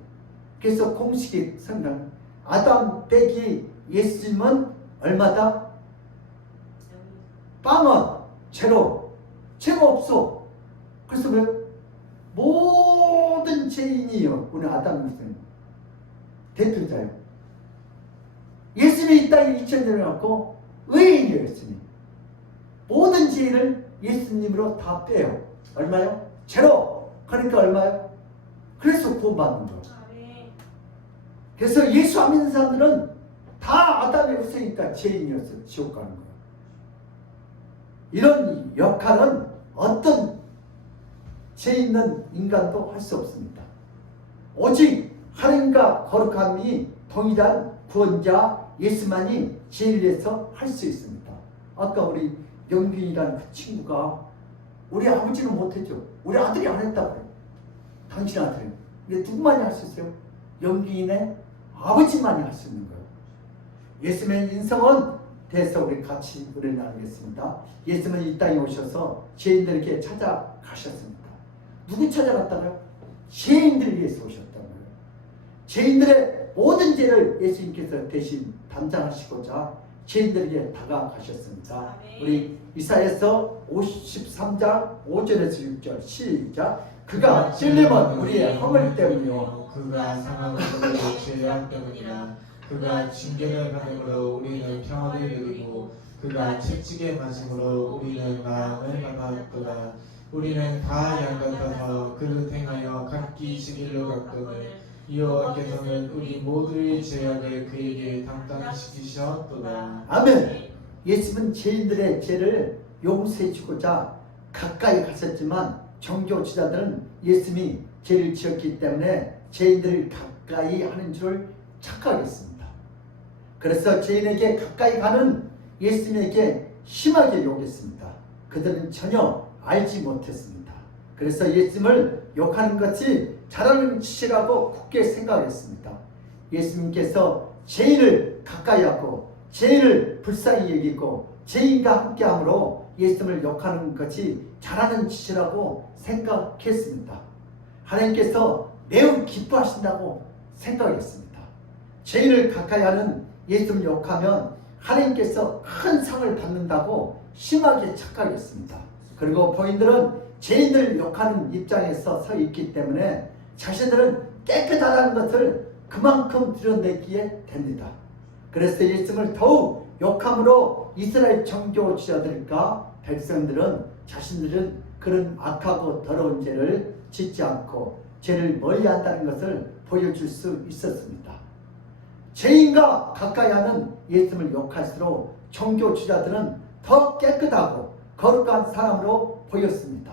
그래서 공식이 성경 아담 빼기 예수님은 얼마다? 빵은 죄로 죄가 없어. 그래서 왜? 모든 죄인이요. 우리 아담 예수님 대표자요. 예수님이 이 땅에 2000년을 갖고 의인이에요. 예수님. 모든 죄인을 예수님으로 다 빼요. 얼마요? 죄로. 그러니까 얼마요? 그래서 구원받는 거예요. 그래서 예수 안 믿는 사람들은 다 아담의 후손이니까 죄인이어서 지옥 가는 거예요. 이런 역할은 어떤 죄 있는 인간도 할 수 없습니다. 오직 하나님과 거룩함이 동일한 구원자 예수만이 죄를 위해서 할 수 있습니다. 아까 우리 영균이라는 그 친구가 우리 아버지는 못했죠. 우리 아들이 안 했다고 해요. 당신 아들은. 근데 누구만이 할 수 있어요? 영균의 아버지만이 할 수 있는 거예요. 예수님의 인성은 대해서 우리 같이 노래 나누겠습니다. 예수님은 이 땅에 오셔서 죄인들에게 찾아가셨습니다. 누구 찾아갔다고요? 죄인들을 위해서 오셨다는 거예요. 죄인들의 모든 죄를 예수님께서 대신 담당하시고자 죄인들에게 다가가셨습니다. 우리 이사야서 53장 5절에서 6절 시작. 그가 찔림은 우리의 허물 때문이요 그가 상함은 우리의 죄악 때문이라. 그가 징계를 받음으로 우리는 평안을 누리고 그가 채찍에 맞음으로 우리는 나음을 받았도다. 우리는 다 양 같아서 그를 행하여 각기 지 길로 갔거늘 여호와께서는 우리 모두의 죄악을 그에게 담당시키셨도다. 아멘. 예수님은 죄인들의 죄를 용서해 주고자 가까이 가셨지만 종교 지자들은 예수님이 죄를 지었기 때문에 죄인들을 가까이 하는 줄 착각했습니다. 그래서 죄인에게 가까이 가는 예수님에게 심하게 욕했습니다. 그들은 전혀 알지 못했습니다. 그래서 예수님을 욕하는 것이 잘하는 짓이라고 굳게 생각했습니다. 예수님께서 죄인을 가까이 하고 죄인을 불쌍히 여기고 죄인과 함께함으로 예수님을 욕하는 것이 잘하는 짓이라고 생각했습니다. 하나님께서 매우 기뻐하신다고 생각했습니다. 죄인을 가까이 하는 예수를 욕하면 하나님께서 큰 상을 받는다고 심하게 착각했습니다. 그리고 본인들은 죄인들을 욕하는 입장에서 서 있기 때문에 자신들은 깨끗하다는 것을 그만큼 드러내기에 됩니다. 그래서 예수님을 더욱 욕함으로 이스라엘 정교 지자들과 백성들은 자신들은 그런 악하고 더러운 죄를 짓지 않고 죄를 멀리한다는 것을 보여줄 수 있었습니다. 죄인과 가까이 하는 예수님을 욕할수록 종교 지자들은 더 깨끗하고 거룩한 사람으로 보였습니다.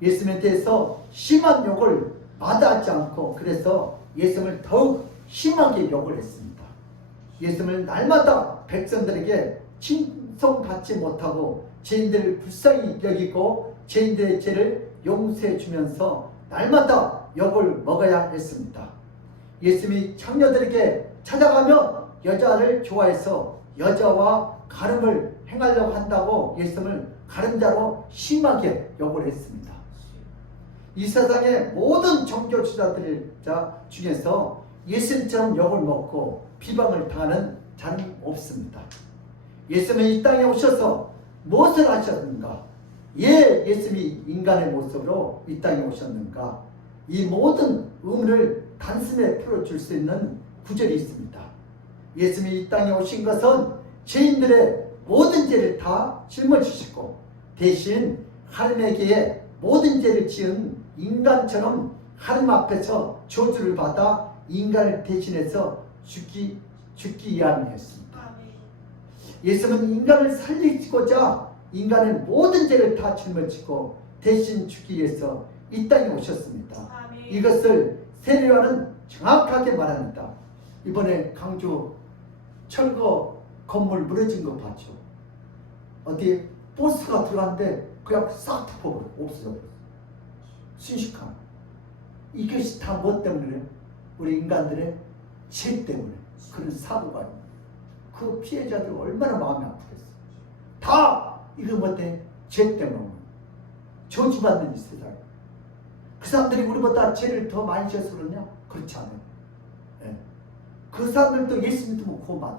예수님에 대해서 심한 욕을 마다하지 않고 그래서 예수님을 더욱 심하게 욕을 했습니다. 예수님을 날마다 백성들에게 칭송받지 못하고 죄인들을 불쌍히 여기고 죄인들의 죄를 용서해 주면서 날마다 욕을 먹어야 했습니다. 예수님이 창녀들에게 찾아가며 여자를 좋아해서 여자와 가름을 행하려고 한다고 예수님을 가름자로 심하게 욕을 했습니다. 이 세상의 모든 종교 지도자들 중에서 예수님처럼 욕을 먹고 비방을 당하는 자는 없습니다. 예수님이 이 땅에 오셔서 무엇을 하셨는가? 예수님이 인간의 모습으로 이 땅에 오셨는가? 이 모든 의문을 단숨에 풀어줄 수 있는 구절이 있습니다. 예수님이 이 땅에 오신 것은 죄인들의 모든 죄를 다 짊어지시고 대신 하나님에게 모든 죄를 지은 인간처럼 하나님 앞에서 저주를 받아 인간을 대신해서 죽기 위함이었습니다. 예수님은 인간을 살리고자 인간의 모든 죄를 다 짊어지고 대신 죽기 위해서 이 땅에 오셨습니다. 이것을 세례요한은 정확하게 말합니다. 이번에 강주 철거 건물 무너진 거 봤죠? 어디 버스가 들어갔는데 그냥 싹 덮어버려 없어져버렸어. 순식간. 이것이 다 뭐 때문에? 우리 인간들의 죄 때문에 그런 사고가 있는. 그 피해자들 얼마나 마음이 아프겠어. 다 이거 뭐때? 죄 때문에 저주받는 이 세상. 그 사람들이 우리보다 죄를 더 많이 지어서 그러냐? 그렇지 않아요. 네. 그 사람들도 예수 믿으면 구원 받은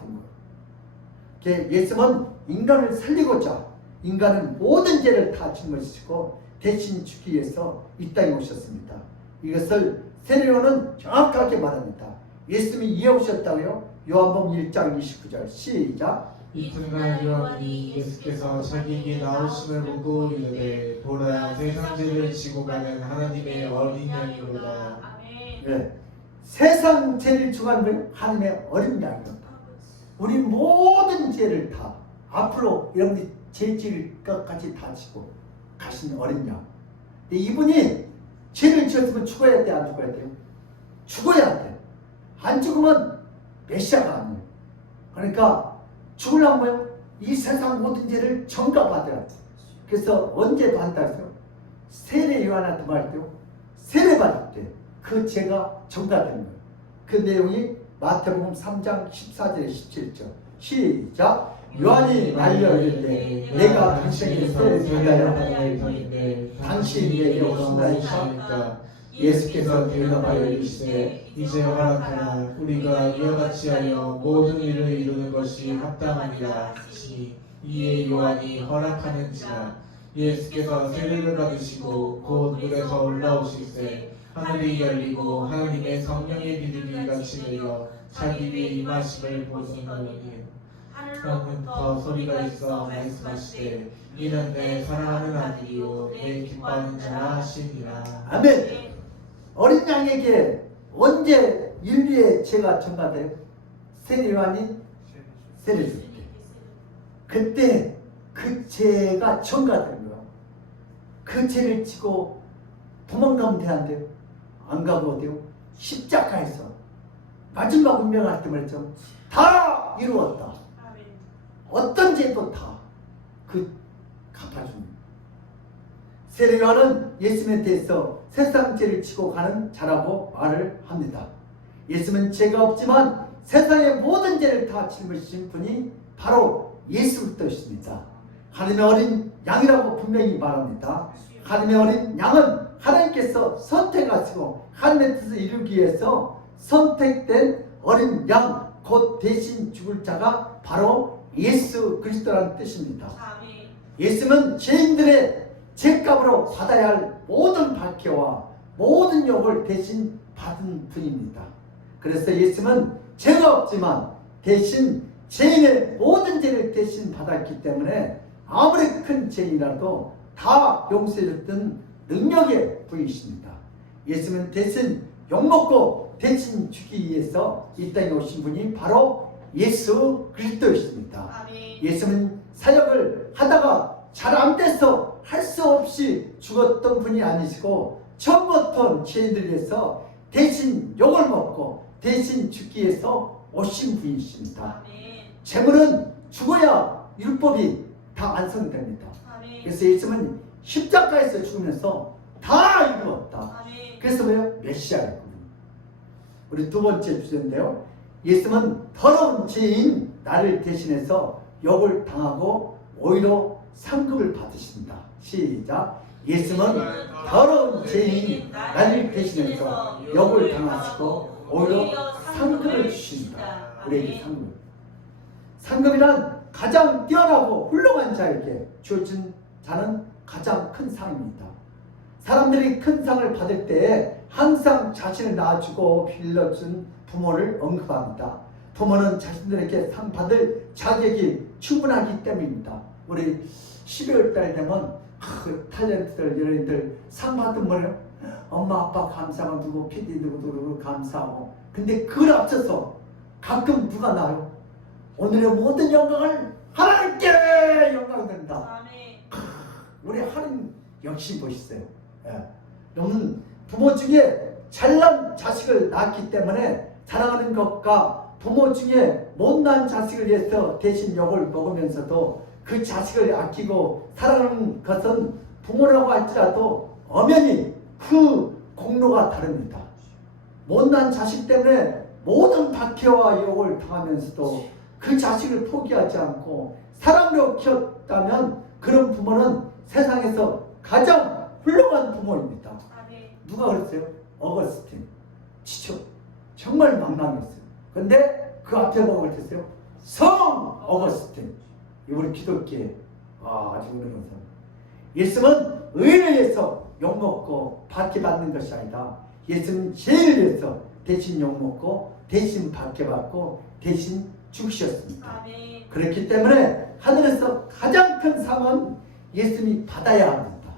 거예요. 예수님은 인간을 살리고자 인간은 모든 죄를 다 짊어지시고 대신 죽기 위해서 이 땅에 오셨습니다. 이것을 세례요한은 정확하게 말합니다. 예수님이 이해오셨다고요? 요한복음 1장 29절 시작. 이튿날 요한이 예수께서 자기에게 나오심을 보고 이르되 보라 세상 죄를 지고 가는 하나님의 어린 양이로다. 네. 세상 죄를 지고 가는 하나님의 어린 양이로다. 우리 모든 죄를 다 앞으로 여러분들이 죄 지을 것까지 다 지고 가신 어린 양. 이분이 죄를 지었으면 죽어야 돼, 안 죽어야 돼요? 죽어야 돼. 안 죽으면 메시아가 아니에요. 그러니까 죽으려면 뭐예요? 이 세상 모든 죄를 전가받아야 돼. 그래서 언제 받다 해서 세례 요한한테 말할 때요. 세례 받을 때 그 죄가 전가되는 거예요. 그 내용이 마태복음 3장 14절에 17절 시작. 요한이 말려 이르되 내가 당신에게 세례를 받아야 하는데 당신이 내게 오신다니까. 예수께서 대답하여 이르시되 이제 허락하라. 우리가 이와 같이 하여 모든 일을 이루는 것이 합당하니라 하시니 이에 요한이 허락하는지라. 예수께서 세례를 받으시고 곧 물에서 올라오실때 하늘이 열리고 하나님의 성령의 비둘기 같이 내려 자기 위에 임하심을 보시더니 하늘로부터 소리가 있어 말씀하시되 이는 내 사랑하는 아들이요 내 기뻐하는 자라 하시니라. 아멘. 어린 양에게 언제 인류의 죄가 전가돼요? 세례 요한이 세례 줄 때. 그때 그 죄가 전가되는 거야. 그 죄를 지고 도망가면 되는데 안 가고 어디요? 십자가에서 마지막 운명할 때 말했죠. 다 이루었다. 어떤 죄도 다 그 갚아줍니다. 세례 요한은 예수님에 대해서 세상 죄를 지고 가는 자라고 말을 합니다. 예수님은 죄가 없지만 세상의 모든 죄를 다 짊어지신 분이 바로 예수 그리스도이십니다. 하나님의 어린 양이라고 분명히 말합니다. 하나님의 어린 양은 하나님께서 선택하시고 하나님의 뜻을 이루기 위해서 선택된 어린 양, 곧 대신 죽을 자가 바로 예수 그리스도라는 뜻입니다. 아멘. 예수는 죄인들의 죄값으로 받아야 할 모든 박해와 모든 욕을 대신 받은 분입니다. 그래서 예수는 죄가 없지만 대신 죄인의 모든 죄를 대신 받았기 때문에 아무리 큰 죄인이라도 다 용서해줬던 능력의 분이십니다. 예수는 대신 욕먹고 대신 죽기 위해서 이 땅에 오신 분이 바로 예수 그리스도이십니다. 아멘. 예수는 사역을 하다가 잘 안 돼서 할 수 없이 죽었던 분이 아니시고 처음부터 죄인들 위해서 대신 욕을 먹고 대신 죽기 위해서 오신 분이십니다. 아멘. 재물은 죽어야 율법이 다 완성됩니다. 아멘. 그래서 예수는 십자가에서 죽으면서 다 이루었다. 아멘. 그래서 왜요? 메시아였거든요. 우리 두 번째 주제인데요. 예수는 더러운 죄인 나를 대신해서 욕을 당하고 오히려 상급을 받으신다. 시작. 예수는 더러운 죄인 나를 대신해서 욕을 당하시고 오히려 상급을 주신다. 우리에게 상급. 상급이란 가장 뛰어나고 훌륭한 자에게 주어진 자는 가장 큰 상입니다. 사람들이 큰 상을 받을 때에 항상 자신을 낳아주고 빌려준 부모를 언급합니다. 부모는 자신들에게 상 받을 자격이 충분하기 때문입니다. 우리 12월 달 되면 탤런트들, 연예인들 상 받으면 뭐래요? 엄마 아빠 감사하고 누구 PD 누구 감사하고. 근데 그걸 앞서서 가끔 누가 나요? 오늘의 모든 영광을 하나님께 영광 드린다. 아멘. 우리 하나님 역시 멋있어요. 예. 여러분 부모 중에 잘난 자식을 낳았기 때문에 자랑하는 것과 부모 중에 못난 자식을 위해서 대신 욕을 먹으면서도 그 자식을 아끼고 사랑하는 것은 부모라고 할지라도 엄연히 그 공로가 다릅니다. 못난 자식 때문에 모든 박해와 욕을 당하면서도 그 자식을 포기하지 않고 사랑으로 키웠다면 그런 부모는 세상에서 가장 훌륭한 부모입니다. 아멘. 누가 그랬어요? 어거스틴. 지쳐. 정말 망랑했어요. 근데 그 앞에 뭐가 그랬어요? 성 어거스틴. 우리 기독교에 아주 훌륭한 사람. 예수는 의를 위해서 욕먹고 박해받는 것이 아니라 예수는 죄를 위해서 대신 욕먹고 대신 박해받고 대신 죽으셨습니다. 아멘. 그렇기 때문에 하늘에서 가장 큰 상은 예수님이 받아야 합니다.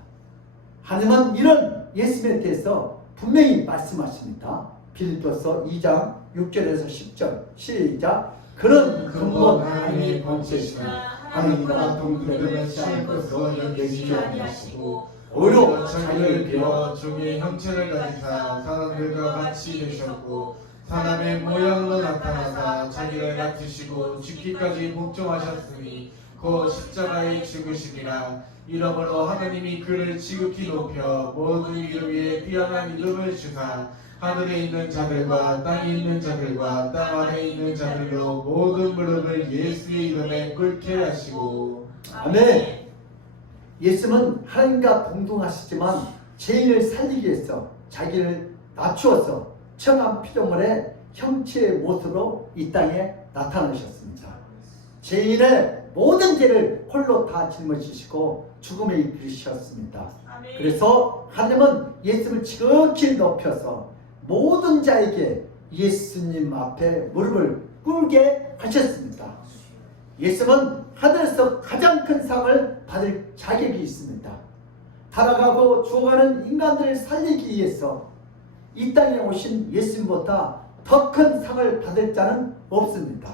하나님은 이런 예수님에 대해서 분명히 말씀하십니다. 빌립보서 2장 6절에서 10절 시작. 그런 근본 하나님의 본체시나 하나님과 동등되지 않을 것으로 여기지 아니하시고 오히려 자기를 비워 종의 형체를 가지사 사람들과 같이 되셨고 사람의 모양으로 나타나사 자기를 낮추시고 죽기까지 복종하셨으니 곧 십자가에 죽으시니라. 이러므로 하나님이 그를 지극히 높여 모든 이름 위에 뛰어난 이름을 주사 하늘에 있는 자들과 땅에 있는 자들과 땅 아래에 있는 자들로 모든 무릎을 예수의 이름에 꿇게 하시고. 아멘. 예수는 하나님과 동등하시지만 죄인을 살리기 위해서 자기를 낮추어서 청한 피조물의 형체의 모습으로 이 땅에 나타나셨습니다. 죄인의 모든 죄를 홀로 다 짊어지시고 죽음에 이르셨습니다. 아멘. 그래서 하나님은 예수를 지극히 높여서 모든 자에게 예수님 앞에 무릎을 꿇게 하셨습니다. 예수는 하늘에서 가장 큰 상을 받을 자격이 있습니다. 타락하고 죽어가는 인간들을 살리기 위해서 이 땅에 오신 예수님보다 더 큰 상을 받을 자는 없습니다.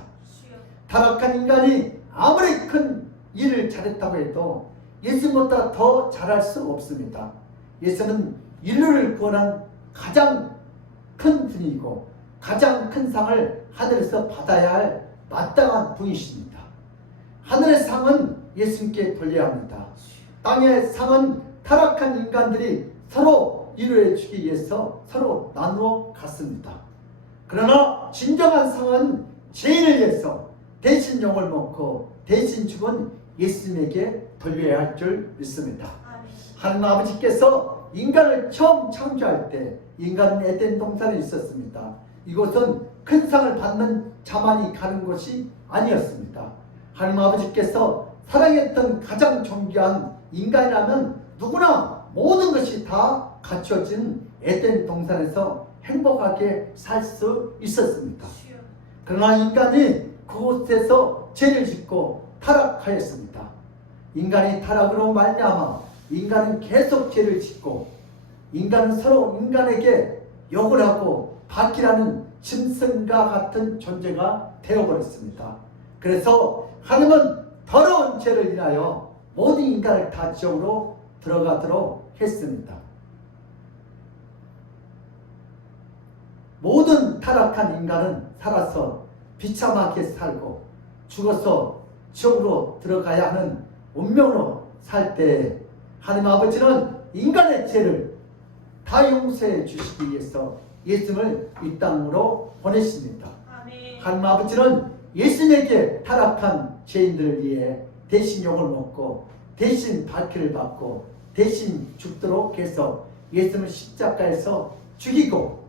타락한 인간이 아무리 큰 일을 잘했다고 해도 예수님보다 더 잘할 수 없습니다. 예수는 인류를 구원한 가장 큰 분이고 가장 큰 상을 하늘에서 받아야 할 마땅한 분이십니다. 하늘의 상은 예수님께 돌려야 합니다. 땅의 상은 타락한 인간들이 서로 이루어 주기 위해서 서로 나누어 갔습니다. 그러나 진정한 상은 죄인을 위해서 대신 욕을 먹고 대신 죽은 예수님에게 돌려야 할 줄 믿습니다. 아멘. 하나님 아버지께서 인간을 처음 창조할 때 인간은 에덴 동산에 있었습니다. 이곳은 큰 상을 받는 자만이 가는 곳이 아니었습니다. 하나님 아버지께서 사랑했던 가장 존귀한 인간이라면 누구나 모든 것이 다 갖춰진 에덴 동산에서 행복하게 살 수 있었습니다. 그러나 인간이 그곳에서 죄를 짓고 타락하였습니다. 인간이 타락으로 말미암아 인간은 계속 죄를 짓고 인간은 서로 인간에게 욕을 하고 박기라는 짐승과 같은 존재가 되어버렸습니다. 그래서 하나님은 더러운 죄를 인하여 모든 인간을 다 지옥으로 들어가도록 했습니다. 모든 타락한 인간은 살아서 비참하게 살고 죽어서 지옥으로 들어가야 하는 운명으로 살 때 하나님 아버지는 인간의 죄를 다 용서해 주시기 위해서 예수님을 이 땅으로 보내십니다. 아멘. 하나님 아버지는 예수님에게 타락한 죄인들을 위해 대신 욕을 먹고 대신 박해를 받고 대신 죽도록 해서 예수님을 십자가에서 죽이고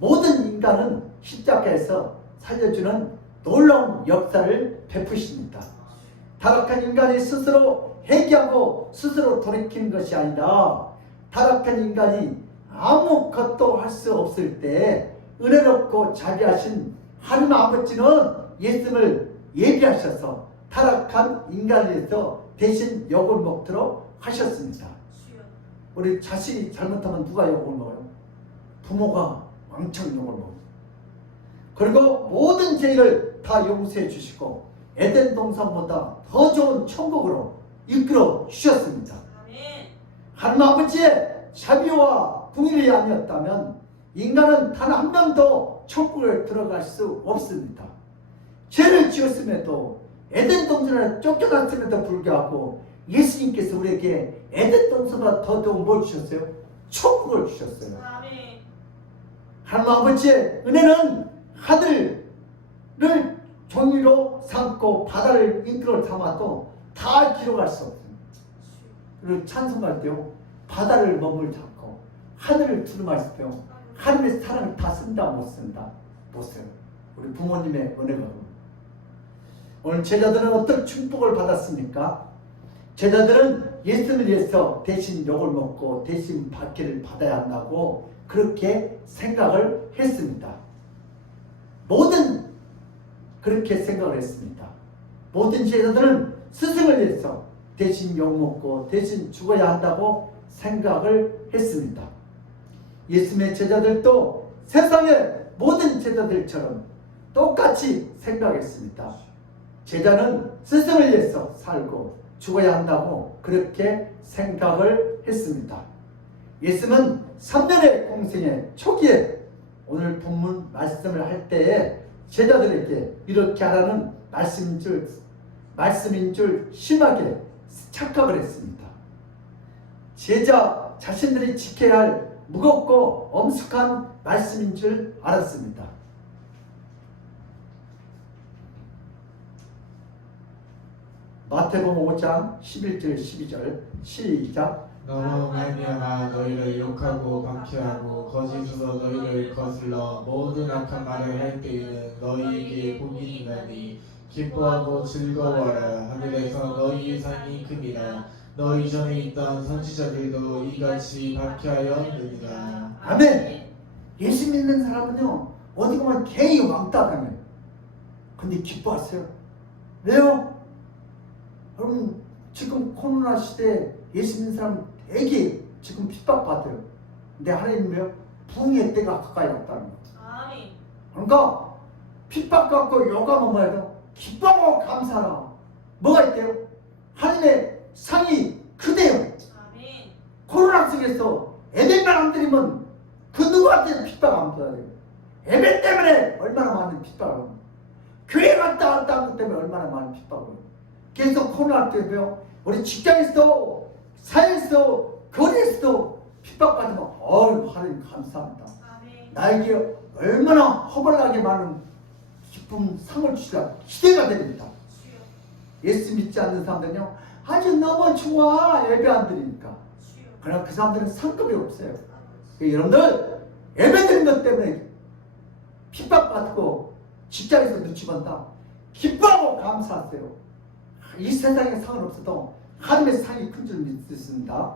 모든 인간은 십자가에서 살려주는 놀라운 역사를 베푸십니다. 타락한 인간이 스스로 회개하고 스스로 돌이키는 것이 아니라 타락한 인간이 아무것도 할 수 없을 때 은혜롭고 자비하신 하나님 아버지는 예수님을 예비하셔서 타락한 인간을 위해서 대신 욕을 먹도록 하셨습니다. 우리 자식이 잘못하면 누가 욕을 먹어요? 부모가 왕창 욕을 먹어요. 그리고 모든 죄를 다 용서해 주시고 에덴 동산보다 더 좋은 천국으로 이끌어 주셨습니다. 하나님 아버지의 자비와 궁일이 아니었다면 인간은 단 한 명도 천국에 들어갈 수 없습니다. 죄를 지었음에도 에덴 동산에 쫓겨났음에도 불구하고 예수님께서 우리에게 에덴 동산보다 더 좋은 뭘 주셨어요? 천국을 주셨어요. 하나님 아버지의 은혜는 하늘을 종이로 삼고 바다를 인기로 삼아도 다 기록할 수 없습니다. 그리고 찬송할 때요 바다를 머물 잡고 하늘을 두루마실 때요 하나님의 사랑을 다 쓴다 못 쓴다 못 써요. 우리 부모님의 은혜가 오늘 제자들은 어떤 축복을 받았습니까? 제자들은 예수님을 위해서 대신 욕을 먹고 대신 박해를 받아야 한다고 그렇게 생각을 했습니다. 모든 그렇게 생각을 했습니다. 모든 제자들은 스승을 위해서 대신 욕먹고 대신 죽어야 한다고 생각을 했습니다. 예수님의 제자들도 세상의 모든 제자들처럼 똑같이 생각했습니다. 제자는 스승을 위해서 살고 죽어야 한다고 그렇게 생각을 했습니다. 예수님은 3년의 공생의 초기에 오늘 본문 말씀을 할 때에 제자들에게 이렇게 하라는 말씀인 줄 심하게 착각을 했습니다. 제자 자신들이 지켜야 할 무겁고 엄숙한 말씀인 줄 알았습니다. 마태복음 5장 11절 12절 시작. 너로 말미암아 너희를 욕하고 박해하고 거짓으로 너희를 거슬러 모든 악한 말을 할 때에는 너희에게 복이 있나니 기뻐하고 즐거워하라. 하늘에서 너희의 상이 큼이라. 너희 전에 있던 선지자들도 이같이 박해하였느니라. 아멘. 예수 믿는 사람은요 어디 가면 개이 왕따당해요. 근데 기뻐하세요. 왜요? 여러분 지금 코로나 시대에 예수 믿는 사람 되게 지금 핍박받아요. 근데 하나님은요 부흥의 때가 가까이 왔다는 거예요. 그러니까 핍박받고 욕하면 뭐야 돼요? 기뻐하고 감사하라. 뭐가 있대요? 하나님의 상이 크대요. 코로나 속에서 에덴만 안 드리면 그 누구한테 핍박 안 받아야 돼요. 에덴 때문에 얼마나 많은 핍박을 합니다. 교회 갔다 왔다 한 것 때문에 얼마나 많은 핍박을 해요. 그래서 코로나 때문에요 우리 직장에서도 사회에서도 거리에서도 핍박받으면 하나님 감사합니다. 나에게 얼마나 허벌나게 많은 기쁨 상을 주시라 기대가 됩니다. 예수 믿지 않는 사람들은요 아주 너무 좋아 예배 안 드리니까. 그러나 그 사람들은 상급이 없어요. 여러분들 예배드린 것 때문에 핍박받고 직장에서 눈치 본다. 기뻐하고 감사하세요. 이 세상에 상은 없어도 하나님의 상이 큰 줄 믿습니다.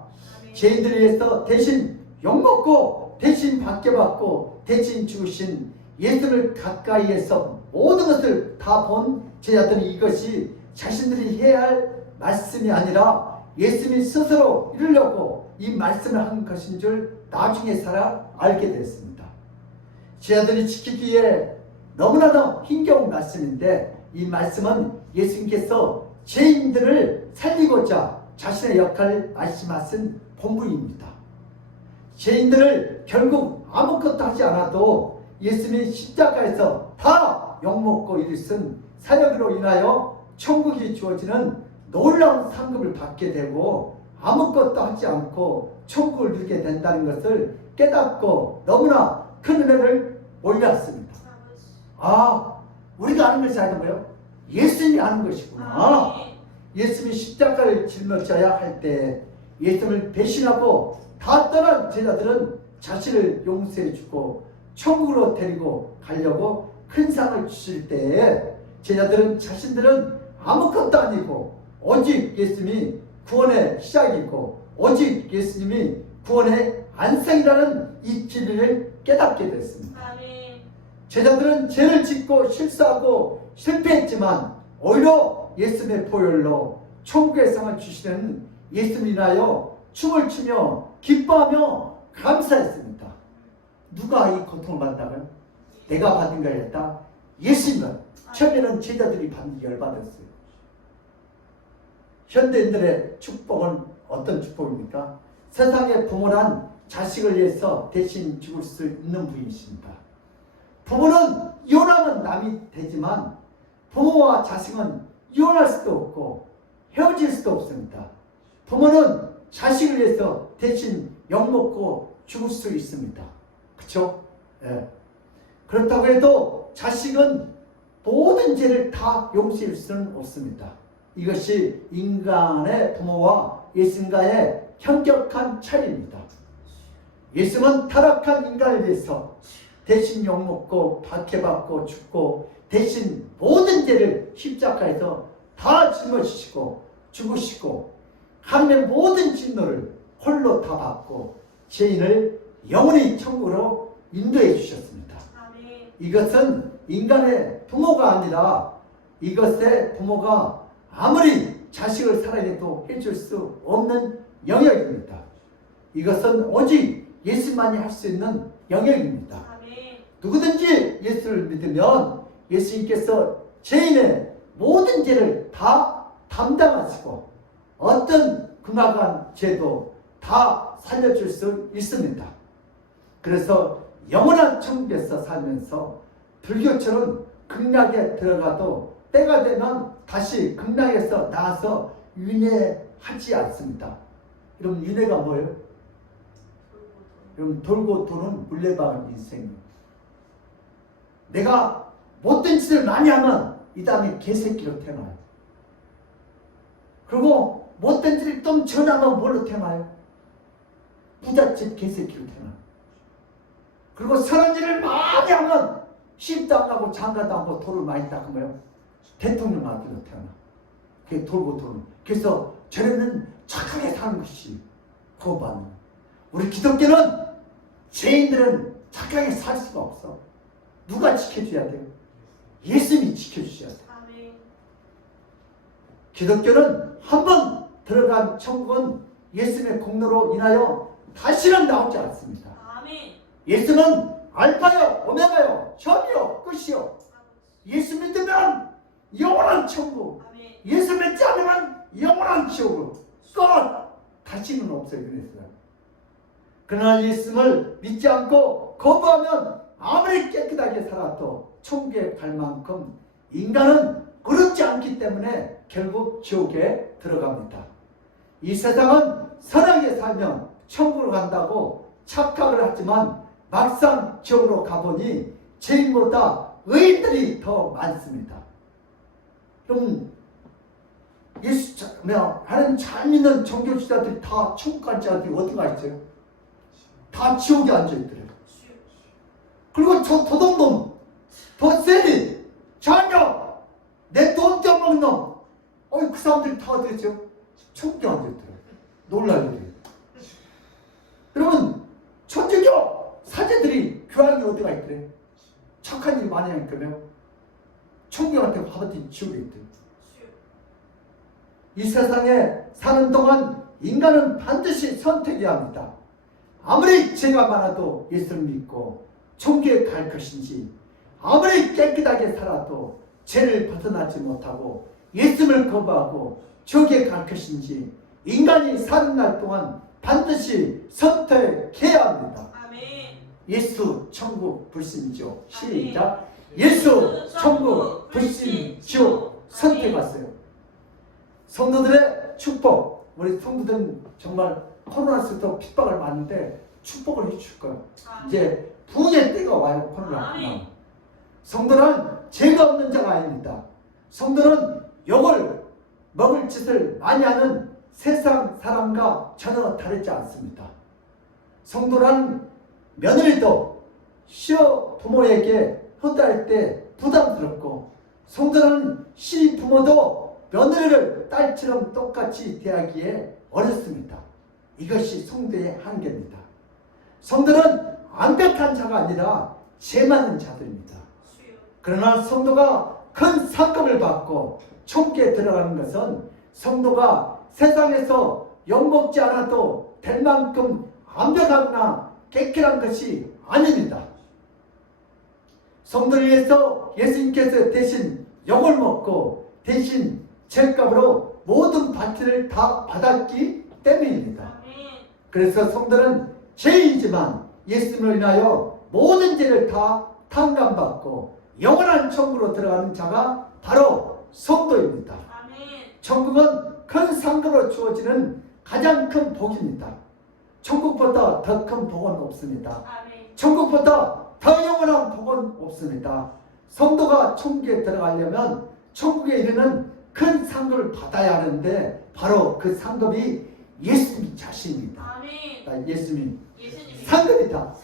죄인들을 위해서 대신 욕먹고 대신 받게받고 대신 죽으신 예수를 가까이에서 모든 것을 다 본 제자들이 이것이 자신들이 해야 할 말씀이 아니라 예수님이 스스로 이루려고 이 말씀을 한 것인 줄 나중에 살아 알게 됐습니다. 제자들이 지키기 위해 너무나도 힘겨운 말씀인데 이 말씀은 예수님께서 죄인들을 살리고자 자신의 역할을 말씀하신 본분입니다. 죄인들을 결국 아무것도 하지 않아도 예수님이 십자가에서 다 욕먹고 일쓴 사역으로 인하여 천국이 주어지는 놀라운 상급을 받게 되고 아무것도 하지 않고 천국을 누리게 된다는 것을 깨닫고 너무나 큰 은혜를 몰랐습니다. 아, 우리가 아는 것이 아니라 뭐예요? 예수님이 아는 것이구나. 예수님이 십자가를 짊어져야 할 때 예수님을 배신하고 다 떠난 제자들은 자신을 용서해 주고 천국으로 데리고 가려고 큰 상을 주실 때에 제자들은 자신들은 아무것도 아니고 오직 예수님이 구원의 시작이고 오직 예수님이 구원의 안생이라는 이 진리를 깨닫게 됐습니다. 제자들은 죄를 짓고 실수하고 실패했지만 오히려 예수님의 보혈로 천국의 상을 주시는 예수님을 인하여 춤을 추며 기뻐하며 감사했습니다. 누가 이 고통을 받는다고요? 내가 받은 걸 했다? 예수님은. 처음에는 제자들이 받는 열받았어요. 현대인들의 축복은 어떤 축복입니까? 세상의 부모란 자식을 위해서 대신 죽을 수 있는 분이십니다. 부모는 이혼하면 남이 되지만 부모와 자식은 이혼할 수도 없고 헤어질 수도 없습니다. 부모는 자식을 위해서 대신 욕먹고 죽을 수 있습니다. 그렇죠? 예. 그렇다고 해도 자식은 모든 죄를 다 용서할 수는 없습니다. 이것이 인간의 부모와 예수님과의 현격한 차이입니다. 예수님은 타락한 인간을 위해서 대신 욕먹고 박해받고 죽고 대신 모든 죄를 십자가에서 다 짊어지시고 죽으시고 하나님의 모든 진노를 홀로 다 받고 죄인을 영원히 천국으로 인도해 주셨습니다. 이것은 인간의 부모가 아니라 이것의 부모가 아무리 자식을 사랑해도 해줄 수 없는 영역입니다. 이것은 오직 예수만이 할 수 있는 영역입니다. 누구든지 예수를 믿으면 예수님께서 죄인의 모든 죄를 다 담당하시고 어떤 금악한 죄도 다 살려줄 수 있습니다. 그래서 영원한 천국에서 살면서 불교처럼 극락에 들어가도 때가 되면 다시 극락에서 나와서 윤회하지 않습니다. 여러분 윤회가 뭐예요? 여러분 돌고 도는 물레방아 인생이에요. 내가 못된 짓을 많이 하면 이 다음에 개새끼로 태어나요. 그리고 못된 짓을 좀 전하면 뭘로 태어나요? 부잣집 개새끼로 태어나요. 그리고 선한 일을 많이 하면 쉼도 안 가고 장가도 안 가고 돌을 많이 닦으면 대통령 아들로 태어나. 그게 돌고 도는. 그래서 저래는 착하게 사는 것이 구원받는. 우리 기독교는 죄인들은 착하게 살 수가 없어. 누가 지켜줘야 돼요? 예수님이 지켜주셔야 돼요. 기독교는 한 번 들어간 천국은 예수님의 공로로 인하여 다시는 나오지 않습니다. 예수는 알파요 오메가요 처음이요 끝이요. 예수 믿으면 영원한 천국, 예수 믿지 않으면 영원한 지옥으로 끝. 다시는 없어요. 그러나 예수를 믿지 않고 거부하면 아무리 깨끗하게 살아도 천국에 갈 만큼 인간은 그렇지 않기 때문에 결국 지옥에 들어갑니다. 이 세상은 선하게 살면 천국으로 간다고 착각을 하지만 막상 지옥으로 가보니 죄인보다 의인들이 더 많습니다. 그럼 하나님 잘 믿는 종교지자들이 다 천국 간 자들이 어디 가 있어요? 다 지옥에 앉아 있더래요. 그리고 저 도둑놈, 도세리, 자녀, 내 돈 떼먹는 놈, 그 사람들이 다 어디 있죠? 천국에 앉아 있더래요. 놀랄 일이에요. 여러분, 천주교 사제들이 교황이 어디가 있더래요? 착한 일 많이 하니까요. 천국한테 하버지 지옥에 있대요. 이 세상에 사는 동안 인간은 반드시 선택해야 합니다. 아무리 죄가 많아도 예수를 믿고 천국에 갈 것인지, 아무리 깨끗하게 살아도 죄를 벗어나지 못하고 예수를 거부하고 지옥에 갈 것인지, 인간이 사는 날 동안 반드시 선택해야 합니다. 아멘. 예수 천국 불신 지옥. 시작. 예수 천국 불신 지옥 선택하세요. 성도들의 축복. 우리 성도들은 정말 코로나 때도 핍박을 받는데 축복을 해줄 거예요. 이제 부흥의 때가 와요. 코로나. 성도는 죄가 없는 자가 아닙니다. 성도는 욕을 먹을 짓을 많이 하는 세상 사람과 전혀 다르지 않습니다. 성도란 며느리도 시어 부모에게 효도할 때 부담스럽고, 성도는 시 부모도 며느리를 딸처럼 똑같이 대하기에 어렵습니다. 이것이 성도의 한계입니다. 성도는 완벽한 자가 아니라 죄 많은 자들입니다. 그러나 성도가 큰 상급을 받고 천국에 들어가는 것은 성도가 세상에서 욕먹지 않아도 될 만큼 완벽하거나 깨끗한 것이 아닙니다. 성도를 위해서 예수님께서 대신 욕을 먹고 대신 죄값으로 모든 밭을 다 받았기 때문입니다. 그래서 성도는 죄인이지만 예수님을 인하여 모든 죄를 다 탕감받고 영원한 천국으로 들어가는 자가 바로 성도입니다. 천국은 큰 상급으로 주어지는 가장 큰 복입니다. 천국보다 더 큰 복은 없습니다. 천국보다 더 영원한 복은 없습니다. 성도가 천국에 들어가려면 천국에 이르는 큰 상급을 받아야 하는데, 바로 그 상급이 예수님 자신입니다. 예수님 상급이다.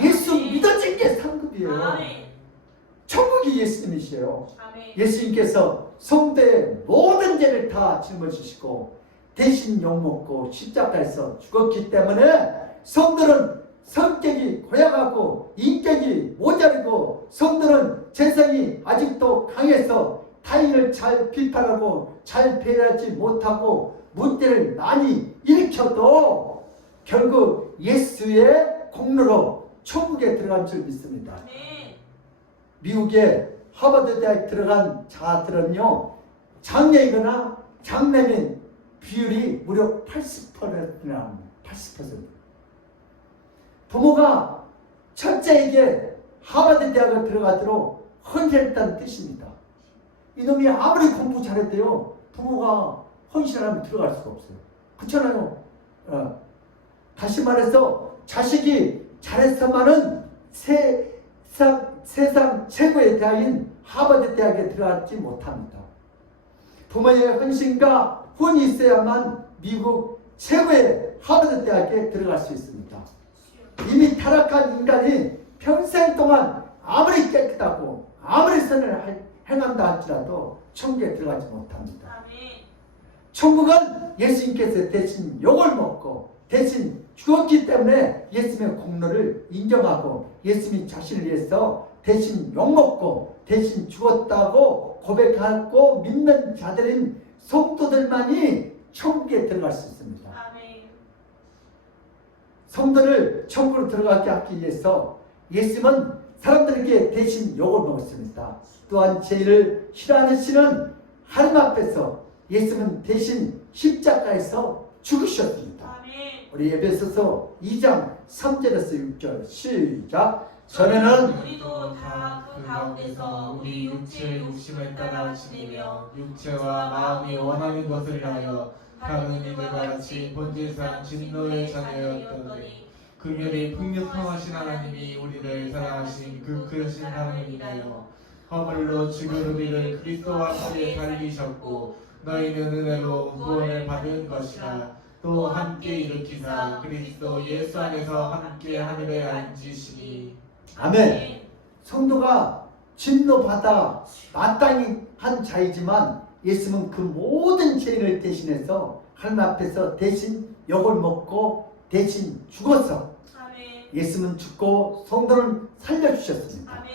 예수 믿어진 게 상급이에요. 천국이 예수님이시에요. 예수님께서 성도의 모든 죄를 다 짊어지시고 대신 욕먹고 십자가에서 죽었기 때문에 성도는 성격이 고약하고 인격이 모자르고, 성도는 재성이 아직도 강해서 타인을 잘 비판하고 잘 배려하지 못하고 문제를 많이 일으켜도 결국 예수의 공로로 천국에 들어간 줄 믿습니다. 미국의 하버드 대학에 들어간 자들은요, 장녀이거나 장남인 비율이 무려 80%나 합니다. 80%. 부모가 첫째에게 하버드 대학을 들어가도록 헌신했다는 뜻입니다. 이놈이 아무리 공부 잘해도요, 부모가 헌신하면 들어갈 수가 없어요. 그렇잖아요. 다시 말해서 자식이 잘했으면은 세상 최고의 대학인 하버드 대학에 들어가지 못합니다. 부모의 헌신과 혼이 있어야만 미국 최고의 하버드 대학에 들어갈 수 있습니다. 이미 타락한 인간이 평생 동안 아무리 깨끗하고 아무리 선을 행한다 할지라도 천국에 들어가지 못합니다. 천국은 예수님께서 대신 욕을 먹고 대신 죽었기 때문에 예수님의 공로를 인정하고 예수님 자신을 위해서 대신 욕먹고 대신 죽었다고 고백하고 믿는 자들인 성도들만이 천국에 들어갈 수 있습니다. 성도를 천국으로 들어가게 하기 위해서 예수님은 사람들에게 대신 욕을 먹었습니다. 또한 죄를 싫어하는 신은 하나님 앞에서 예수님은 대신 십자가에서 죽으셨습니다. 우리 에베소서 2장 3절에서 6절 시작. 전에는 우리도 다 그 가운데서 우리 육체의 욕심을 따라 지내며 육체와 마음이 원하는 것을 하여 다른 이들과 같이 본질상 진노의 자녀였더니 긍휼히 풍요성하신 하나님이 우리를 사랑하신 그 크신 하나님이나요, 허물로 죽은 우리를 그리스도와 함께 살리셨고 너희는 은혜로 구원을 받은 것이라. 또 함께 일으키사 그리스도 예수 안에서 함께 하늘에 앉으시니. 아멘. 성도가 진노 받아 마땅히 한 자이지만 예수는 그 모든 죄인을 대신해서 하나님 앞에서 대신 욕을 먹고 대신 죽었어. 아멘. 예수는 죽고 성도를 살려주셨습니다. 아멘.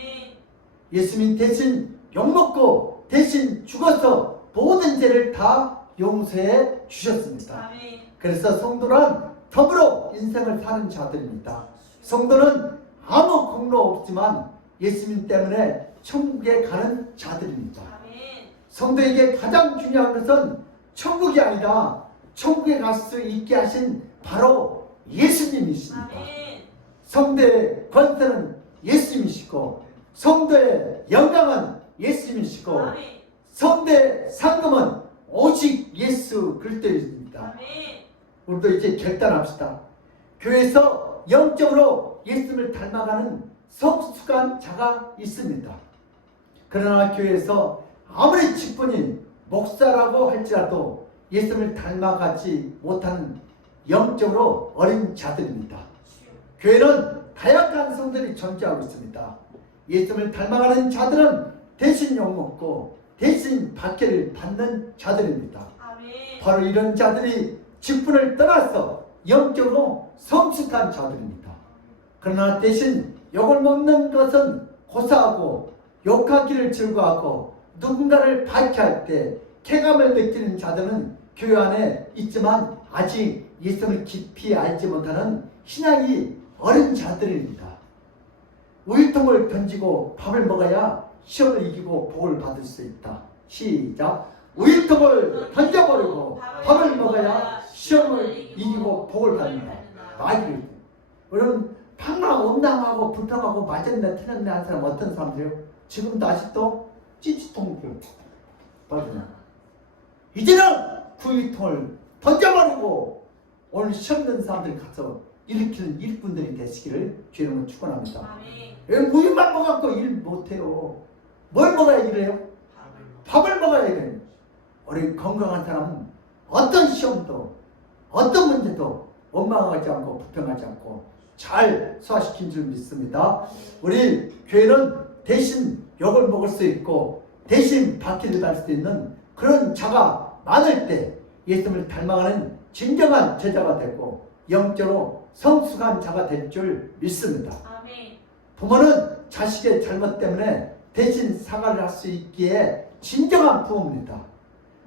예수님이 대신 욕먹고 대신 죽어서 모든 죄를 다 용서해 주셨습니다. 아멘. 그래서 성도는 더불어 인생을 사는 자들입니다. 성도는 아무 공로 없지만 예수님 때문에 천국에 가는 자들입니다. 아멘. 성도에게 가장 중요한 것은 천국이 아니라 천국에 갈 수 있게 하신 바로 예수님이십니다. 아멘. 성도의 권세는 예수님이시고 성도의 영광은 예수님이시고 아멘. 성도의 상금은 오직 예수 그리스도입니다. 아멘. 우리도 이제 결단합시다. 교회에서 영적으로 예수님을 닮아가는 성숙한 자가 있습니다. 그러나 교회에서 아무리 직분이 목사라고 할지라도 예수님을 닮아가지 못하는 영적으로 어린 자들입니다. 교회는 다양한 성들이 존재하고 있습니다. 예수님을 닮아가는 자들은 대신 욕먹고 대신 박해를 받는 자들입니다. 아멘. 바로 이런 자들이 직분을 떠나서 영적으로 성숙한 자들입니다. 그러나 대신 욕을 먹는 것은 고사하고 욕하기를 즐거워하고 누군가를 박해할 때 쾌감을 느끼는 자들은 교회 안에 있지만 아직 예수님을 깊이 알지 못하는 신앙이 어린 자들입니다. 우유통을 던지고 밥을 먹어야 시험을 이기고 복을 받을 수 있다. 시작. 우유통을 던져버리고 밥을 먹어야 시험을 이기고 복을 받는다. 말이 여러분 방랑 온당하고 불평하고 맞았네 틀렸네 하는 사람 어떤 사람들이에요? 지금도 아직도 찌찌통을 받으나 이제는 구유통을 던져버리고 오늘 시험 든 사람들이 가서 일으키는 일꾼들이 되시기를 주님으로 축원합니다. 아멘. 여러분 우유만 먹어갖고 일 못해요. 뭘 먹어야 일해요? 밥을 먹어야 일해요. 우리 건강한 사람은 어떤 시험도 어떤 문제도 원망하지 않고 불평하지 않고 잘 소화시킨 줄 믿습니다. 우리 교회는 대신 욕을 먹을 수 있고 대신 박해를 받을 수 있는 그런 자가 많을 때 예수님을 닮아가는 진정한 제자가 되고 영적으로 성숙한 자가 될 줄 믿습니다. 아멘. 부모는 자식의 잘못 때문에 대신 사과를 할 수 있기에 진정한 부모입니다.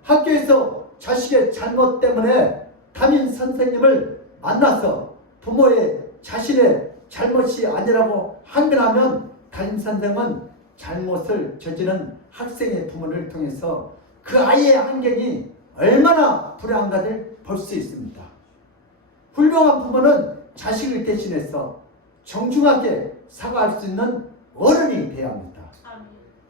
학교에서 자식의 잘못 때문에 담임 선생님을 만나서 부모의 자신의 잘못이 아니라고 항변하면 담임 선생은 잘못을 저지른 학생의 부모를 통해서 그 아이의 환경이 얼마나 불행한가를 볼 수 있습니다. 훌륭한 부모는 자식을 대신해서 정중하게 사과할 수 있는 어른이 되어야 합니다. 아멘.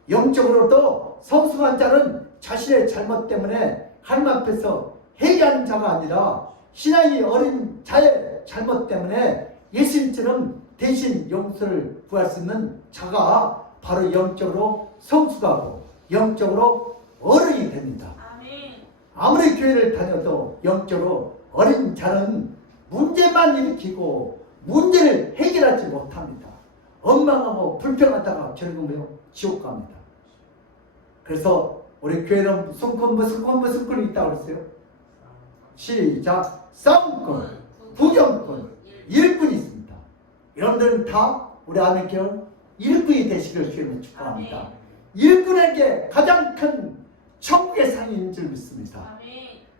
영적으로도 성숙한 자는 자신의 잘못 때문에 하나님 앞에서 회개하는 자가 아니라 신앙이 어린 자의 잘못 때문에 예수님처럼 대신 용서를 구할 수 있는 자가 바로 영적으로 성숙하고 영적으로 어른이 됩니다. 아멘. 아무리 교회를 다녀도 영적으로 어린 자는 문제만 일으키고 문제를 해결하지 못합니다. 원망하고 불평하다가 결국은 지옥 갑니다. 그래서 우리 교회는 무슨 꾼이 있다고 그랬어요? 시작. 싸움꾼, 구경꾼, 일꾼이 있습니다. 여러분들은 다 우리 아멘교회 일꾼이 되시길 주님을 축복합니다. 일꾼에게 가장 큰 천국의 상인 줄 믿습니다. 아멘.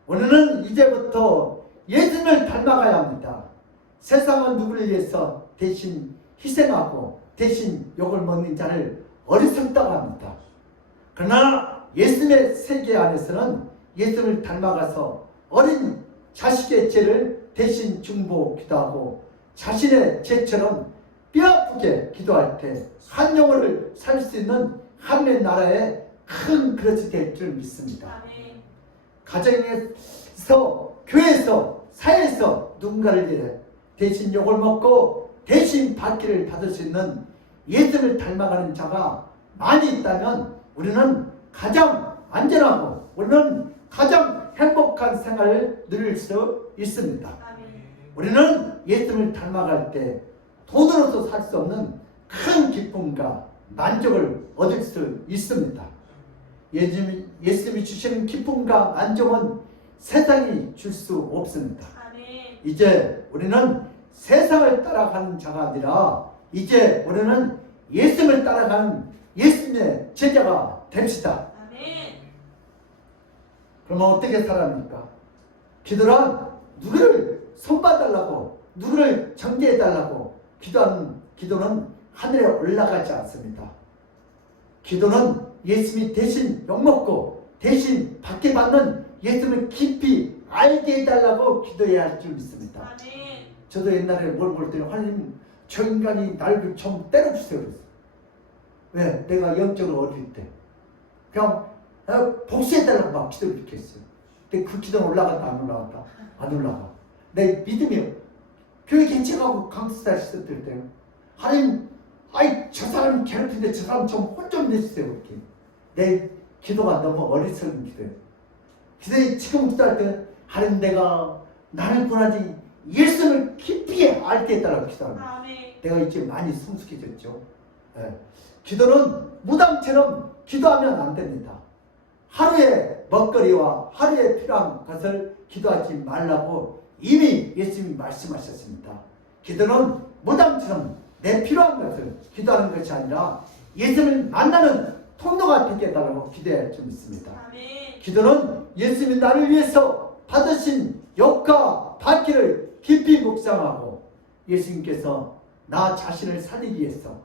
우리는 이제부터 예수님을 닮아가야 합니다. 세상은 누구를 위해서 대신 희생하고 대신 욕을 먹는 자를 어리석다고 합니다. 그러나 예수님의 세계 안에서는 예수님을 닮아가서 어린 자식의 죄를 대신 중보기도 하고 자신의 죄처럼 뼈아프게 기도할 때 한 영혼을 살 수 있는 하나님의 나라의 큰 그릇이 될 줄 믿습니다. 아멘. 가정에서, 교회에서, 사회에서 누군가를 위해 대신 욕을 먹고 대신 받기를 받을 수 있는 예수님을 닮아가는 자가 많이 있다면 우리는 가장 안전하고 우리는 가장 행복한 생활을 누릴 수 있습니다. 아멘. 우리는 예수님을 닮아갈 때 돈으로도 살 수 없는 큰 기쁨과 만족을 얻을 수 있습니다. 예수님이 주시는 기쁨과 만족은 세상이 줄 수 없습니다. 아멘. 이제 우리는 세상을 따라가는 자가 아니라 이제 우리는 예수님을 따라가는 예수님의 제자가 됩시다. 아멘. 그러면 어떻게 살아합니까? 기도란 누구를 손봐달라고, 누구를 정죄해달라고 기도하는 기도는 하늘에 올라가지 않습니다. 기도는 예수님이 대신 욕먹고 대신 받게 받는 예수님을 깊이 알게 해달라고 기도해야 할 줄 믿습니다. 아멘. 저도 옛날에 뭘 볼 때는 하나님 저 인간이 나를 좀 때려주세요 그랬어요. 왜? 내가 영적으로 어릴 때 그냥 복수해달라고 막 기도를 이렇게 했어요. 근데 그 기도는 올라갔다 안 올라갔다? 안 올라가. 내 믿음이 교회 개척하고 강수사 시절 때 하나님 아이 저 사람 괴롭힌데 저 사람 좀 혼 좀 내주세요 이렇게. 내 기도가 너무 어리석은 기도예요. 기도에 지금 기도할 때 하나님 내가 나를 구하지 예수를 깊이 알게 해달라고 기도합니다. 아멘. 내가 이제 많이 성숙해졌죠. 예. 기도는 무당처럼 기도하면 안 됩니다. 하루에 먹거리와 하루에 필요한 것을 기도하지 말라고 이미 예수님이 말씀하셨습니다. 기도는 무당처럼 내 필요한 것을 기도하는 것이 아니라 예수님을 만나는 통로가 되게 해달라고 기도할 줄 믿습니다. 아멘. 기도는 예수님이 나를 위해서 받으신 역과 받기를 깊이 묵상하고 예수님께서 나 자신을 살리기 위해서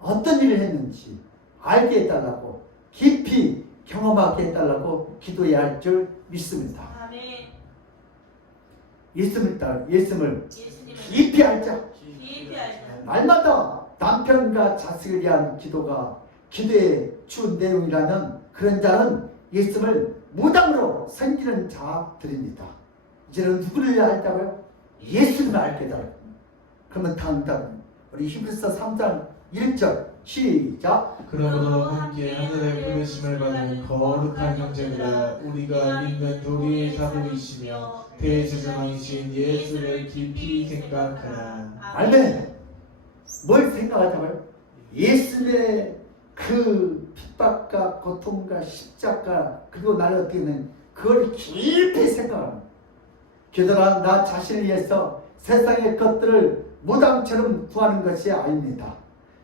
어떤 일을 했는지 알게 해달라고 깊이 경험하게 해달라고 기도해야 할 줄 믿습니다. 아멘. 예수님을 따라 예수님을 예수님을 깊이 알자. 깊이 알자. 날마다 남편과 자식을 위한 기도가 기도의 주 내용이라는 그런 자는 예수님을 무당으로 섬기는 자들입니다. 이제는 누구를 알다고요? 예수님을 알게 해달라고. 그러면 다음 우리 히브리서 3장 1절 시작. 그러므로 함께 하늘의 부르심을 받는 거룩한 형제들아 우리가 믿는 도리의 사도이시며 대제사장이신 예수를 깊이 생각하라. 아멘. 뭘 생각하자고요? 예수님의 그 핍박과 고통과 십자가 그리고 나를 어떻게 하는 그걸 깊이 생각합니다. 기도란 나 자신을 위해서 세상의 것들을 무당처럼 구하는 것이 아닙니다.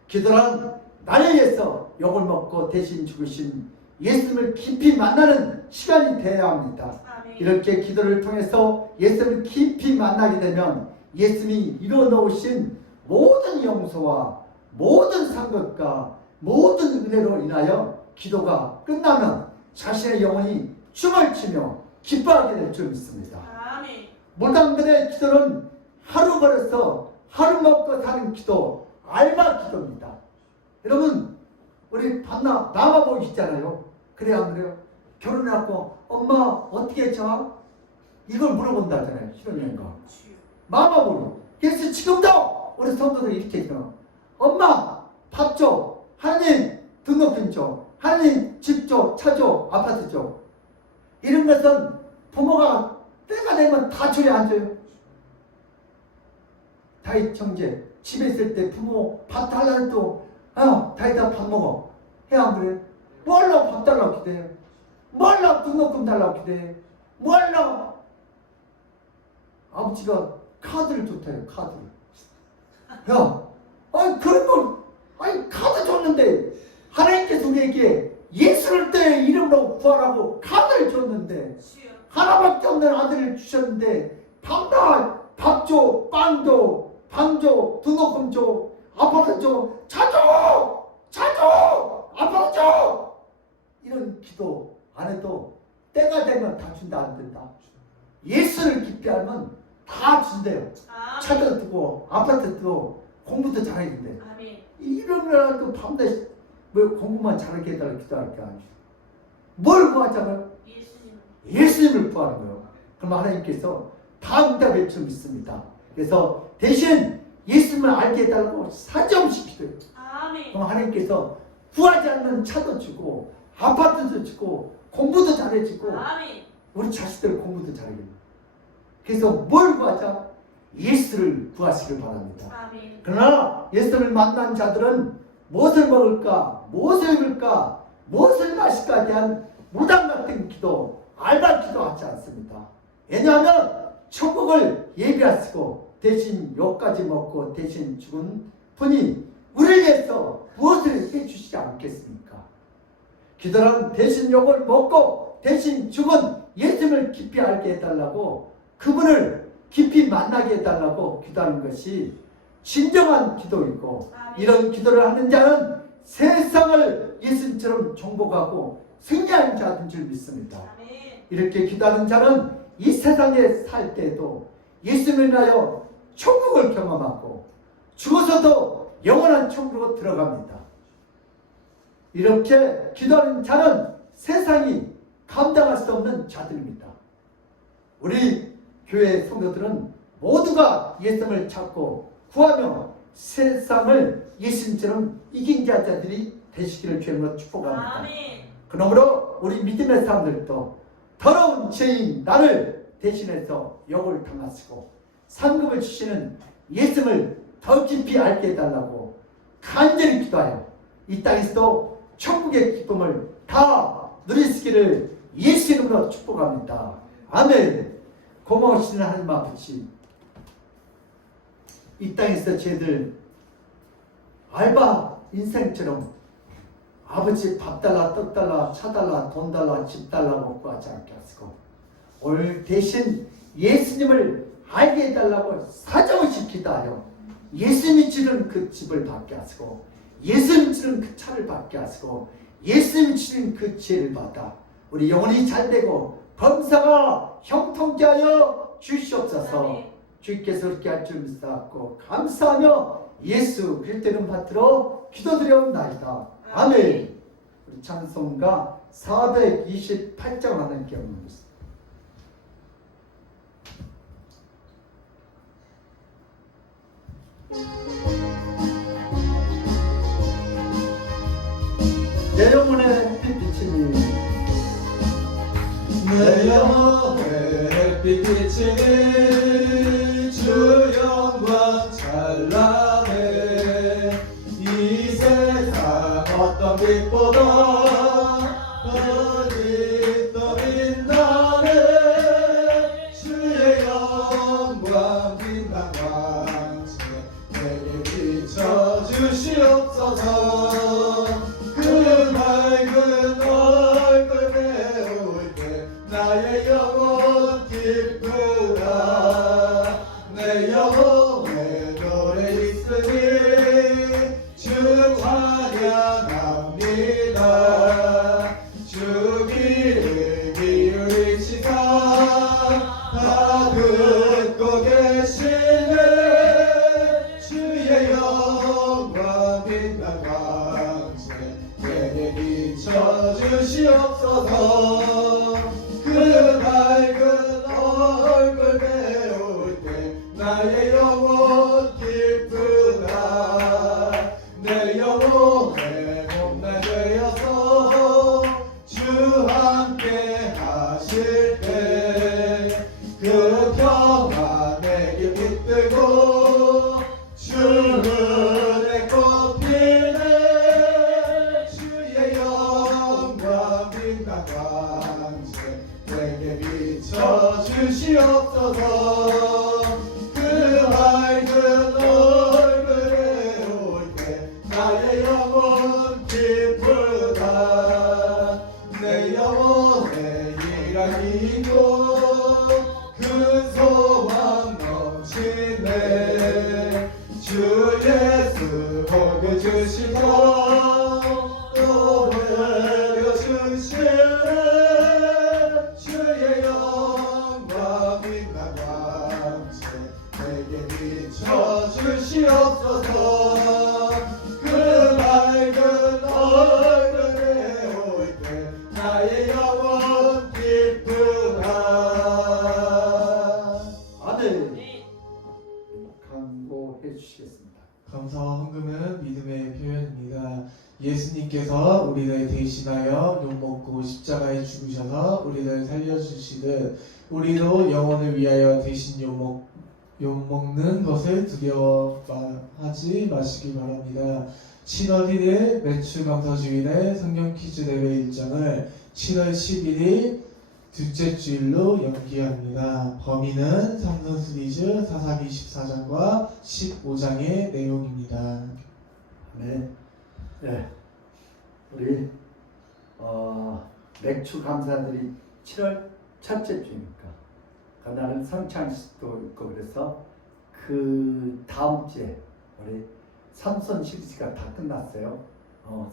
기도란 나를 위해서 욕을 먹고 대신 죽으신 예수님을 깊이 만나는 시간이 되어야 합니다. 아멘. 이렇게 기도를 통해서 예수님을 깊이 만나게 되면 예수님이 이루어놓으신 모든 용서와 모든 상급과 모든 은혜로 인하여 기도가 끝나면 자신의 영혼이 춤을 추며 기뻐하게 될 줄 믿습니다. 아멘. 무당들의 기도는 하루 벌어서 하루 먹고 사는 기도, 알마 기도입니다. 여러분 우리 밤낮 마마 보이 있잖아요. 그래야 안 그래요? 결혼해갖고 엄마 어떻게 했죠? 이걸 물어본다잖아요. 신혼여행가 마마 보이. 그래서 지금도 우리 성도들 이렇게 있잖아. 엄마 밥 줘. 하나님 등록금 줘. 하나님 집 줘. 차 줘. 아파트 줘. 이런 것은 부모가 때가 되면 다 줄에 앉아요. 다윗 형제 집에 있을 때 부모 밥 달라는 또 다윗아 밥 먹어. 해야 안 그래? 뭘로 밥 달라고 기대해? 뭘로 등록금 달라고 기대해? 뭘로? 아버지가 카드를 줬대요. 카드를. 야, 아니 그런 걸, 아니 카드 줬는데 하나님께서 우리에게 예수를 때 이름으로 구하라고 카드를 줬는데 주여. 하나밖에 없는 아들을 주셨는데 밤낮 밥 줘, 빵 줘, 방 줘, 등록금 줘, 아파트 줘, 차 줘, 차 줘, 아파트 줘. 이런 기도 안 해도 때가 되면 다 준다 안 된다. 예수를 깊이 알면 다 준대요. 아멘. 차도 뜨고 아파트 뜨고 공부도 잘해야 된대. 아멘. 이런 거라도 밤낮 왜 공부만 잘하게 해달라고 기도할 게 아니죠. 뭘 구하자고요? 예수님. 예수님을 구하는 거예요. 그럼 하나님께서 다 응답해 줄 믿습니다. 그래서 대신 예수님을 알게 해달라고 사정없이 기도해요. 아멘. 그럼 하나님께서 구하지 않는 차도 주고 아파트도 주고 공부도 잘해주고 아멘. 우리 자식들 공부도 잘하게. 그래서 뭘 구하자? 예수를 구하시길 바랍니다. 아멘. 그러나 예수를 만난 자들은 무엇을 먹을까, 무엇을 입을까, 무엇을 마실까에 대한 무당 같은 기도, 알바 기도하지 않습니다. 왜냐하면 천국을 예비하시고 대신 욕까지 먹고 대신 죽은 분이 우리를 위해서 무엇을 해주시지 않겠습니까? 기도란 대신 욕을 먹고 대신 죽은 예수님을 깊이 알게 해달라고, 그분을 깊이 만나게 해달라고 기도하는 것이 진정한 기도이고, 이런 기도를 하는 자는 세상을 예수님처럼 정복하고 승리하는 자인 줄 믿습니다. 이렇게 기도하는 자는 이 세상에 살 때도 예수님을 인하여 천국을 경험하고 죽어서도 영원한 천국으로 들어갑니다. 이렇게 기도하는 자는 세상이 감당할 수 없는 자들입니다. 우리 교회 성도들은 모두가 예수님을 찾고 구하며 세상을 예수님처럼 이긴 자들이 되시기를 주님으로 축복합니다. 아멘. 그러므로 우리 믿음의 사람들도 더러운 죄인 나를 대신해서 욕을 당하시고 상급을 주시는 예수님을 더 깊이 알게 해달라고 간절히 기도하여 이 땅에서도 천국의 기쁨을 다 누리시기를 예수 이름으로 축복합니다. 아멘. 고마우신 하나님 아버지, 이 땅에서 저희들 알바 인생처럼 아버지 밥 달라, 떡 달라, 차 달라, 돈 달라, 집 달라고 구하지 않게 하시고 오늘 대신 예수님을 알게 해달라고 사정없이 기도하여 예수님이 주는 그 집을 받게 하시고 예수님이 주는 그 차를 받게 하시고 예수님이 주는 그 지혜를 받아 우리 영혼이 잘되고 범사가 형통케 하여 주시옵소서. 주께서 그렇게 할 줄 믿사옵고 감사하며 예수 그리스도 이름 받들어 기도드려옵나이다. 아멘. 우리 찬송가 428장 하나님께 옵니다. 내 영혼의 햇빛 비치니 내 영혼의 햇빛 비치니 주 영광 찬란해. 이 세상 어떤 빛보다 어디 더 빛나네. 주의 영광 빛난 광채 내게 비춰주시옵소서. 그 맑은 얼굴 배울 때 나의 영혼 기쁘다. 내 영혼에 노래 있으니 주 찬양합니다. 주 귀를 기울이시사 다 듣고 계시네. 주의 영광 빛난 광채 내게 비춰주시옵소서. 그 밝은 얼굴 배울 때 나의 영혼 기쁘다. 내 영혼의 봄날 되어서 주 함께 하실 때 그 평화 내게 빛들고 주 은혜 꽃피네. 주의 영광 빛난 광채 내게 비춰주시옵소서. 그 밝은 얼굴 배울 때 나의 영혼 기쁘다. 내 영혼의 일하기도 큰 소망 넘치네. 주 예수 복을 주시고 또 내려주시네. 주의 영광 빛난 광채 내게 비춰주시옵소서. 그 맑은 얼굴 배울 때 나의 영혼 기쁘다. 아멘. 강구해 주시겠습니다. 감사와 헌금은 믿음의 표현입니다. 예수님께서 우리를 대신하여 욕먹고 십자가에 죽으셔서 우리를 살려주시듯 우리도 영혼을 위하여 대신 욕먹는 것을 두려워하지 마시기 바랍니다. 7월 1일 매출감사주일의 성경 퀴즈 대회 일정을 7월 11일 둘째 주일로 연기합니다. 범위는 삼선 시리즈 사사기 14장과 15장의 내용입니다. 네. 네. 우리 맥주 감사들이 7월 첫째 주니까 그날은 성찬식도 있고 그래서 그 다음 주에 우리 삼선 시리즈가 다 끝났어요.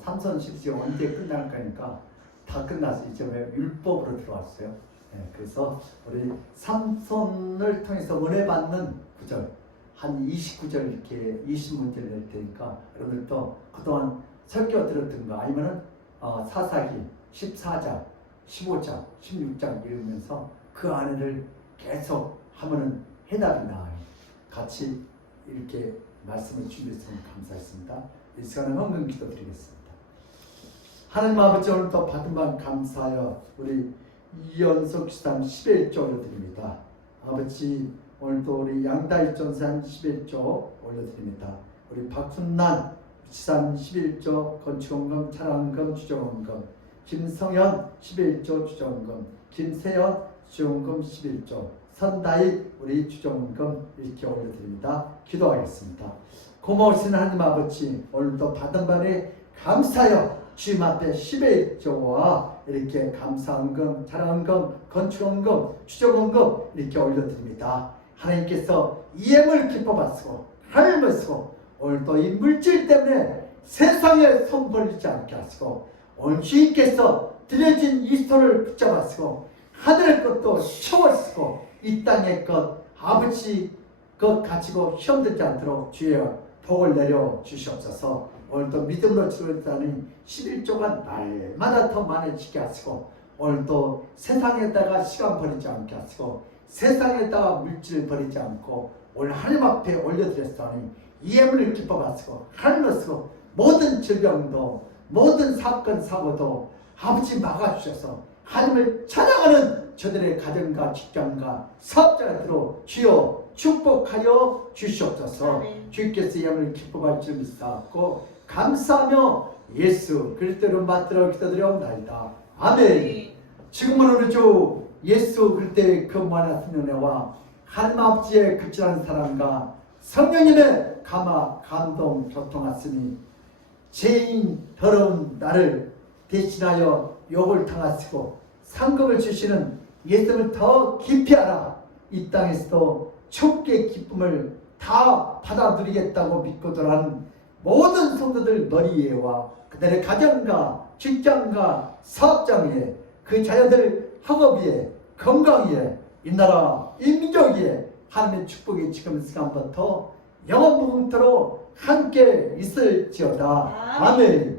삼선 시리즈가 언제 끝날 거니까 다 끝났어. 이제 왜 율법으로 들어왔어요. 네, 그래서 우리 삼손을 통해서 은혜 받는 구절 한 29절 이렇게 20문제를 낼 테니까 여러분들도 그동안 설교 들었던 거 아니면은 사사기 14장, 15장, 16장 읽으면서 그 안에를 계속 하면은 해답이 나와요. 같이 이렇게 말씀을 준비했으면 감사했습니다. 이 시간에 헌금 기도 드리겠습니다. 하나님 아버지, 오늘 또 받은 바 감사하여 우리 이연석 시장 11조 올려드립니다. 아버지, 오늘도 우리 양다일 전산 11조 올려드립니다. 우리 박순난 지산 11조 건축원금, 차량원금, 주정원금, 김성현 11조 주정원금, 김세현 주정원금 11조, 선다일 우리 주정원금 이렇게 올려드립니다. 기도하겠습니다. 고마우신 하나님 아버지, 오늘도 받은 바에 감사하여 주님 앞에 11조와 이렇게 감사원금, 차량원금, 건축원금, 주정원금 이렇게 올려드립니다. 하나님께서 이엠을 기뻐하시고 하늘을 쓰고 오늘도 이 물질 때문에 세상에 손 벌리지 않게 하시고 오늘 주님께서 드려진 이 손을 붙잡아시고 하늘의 것도 채워시고 이 땅의 것 아버지 것 가지고 시험 들지 않도록 주여 복을 내려 주시옵소서. 오늘도 믿음으로 치료했다는 11조가 날마다 더 많아지게 하시고 오늘도 세상에다가 시간 버리지 않게 하시고 세상에다가 물질을 버리지 않고 오늘 하나님 앞에 올려드렸으니 이해물을 기뻐하시고 하늘을 쓰고 모든 질병도 모든 사건 사고도 아버지 막아주셔서 하나님을 찬양하는 저들의 가정과 직장과 사업자가 들어 주여 축복하여 주시옵소서. 주께서 이함을 기뻐할 줄 믿사옵고 감사하며 예수 그리스도로 받들어 기도드려옵나이다. 아멘. 지금은 우리 주 예수 그리스도의 근무하는 은혜와 하나님 아버지의 극진한 사랑과 성령님의 감화 감동 교통하시니 죄인 더러운 나를 대신하여 욕을 당하시고 상급을 주시는 예수를 더 깊이 알아 이 땅에서도 축복의 기쁨을 다 받아 누리겠다고 믿고 돌아가는 모든 성도들 머리 위에와 그들의 가정과 직장과 사업장 위에 그 자녀들 학업 위에 건강 위에 이 나라 이 민족 위에 하나님의 축복이 지금 시간부터 영원무궁토록 함께 있을지어다. 아멘.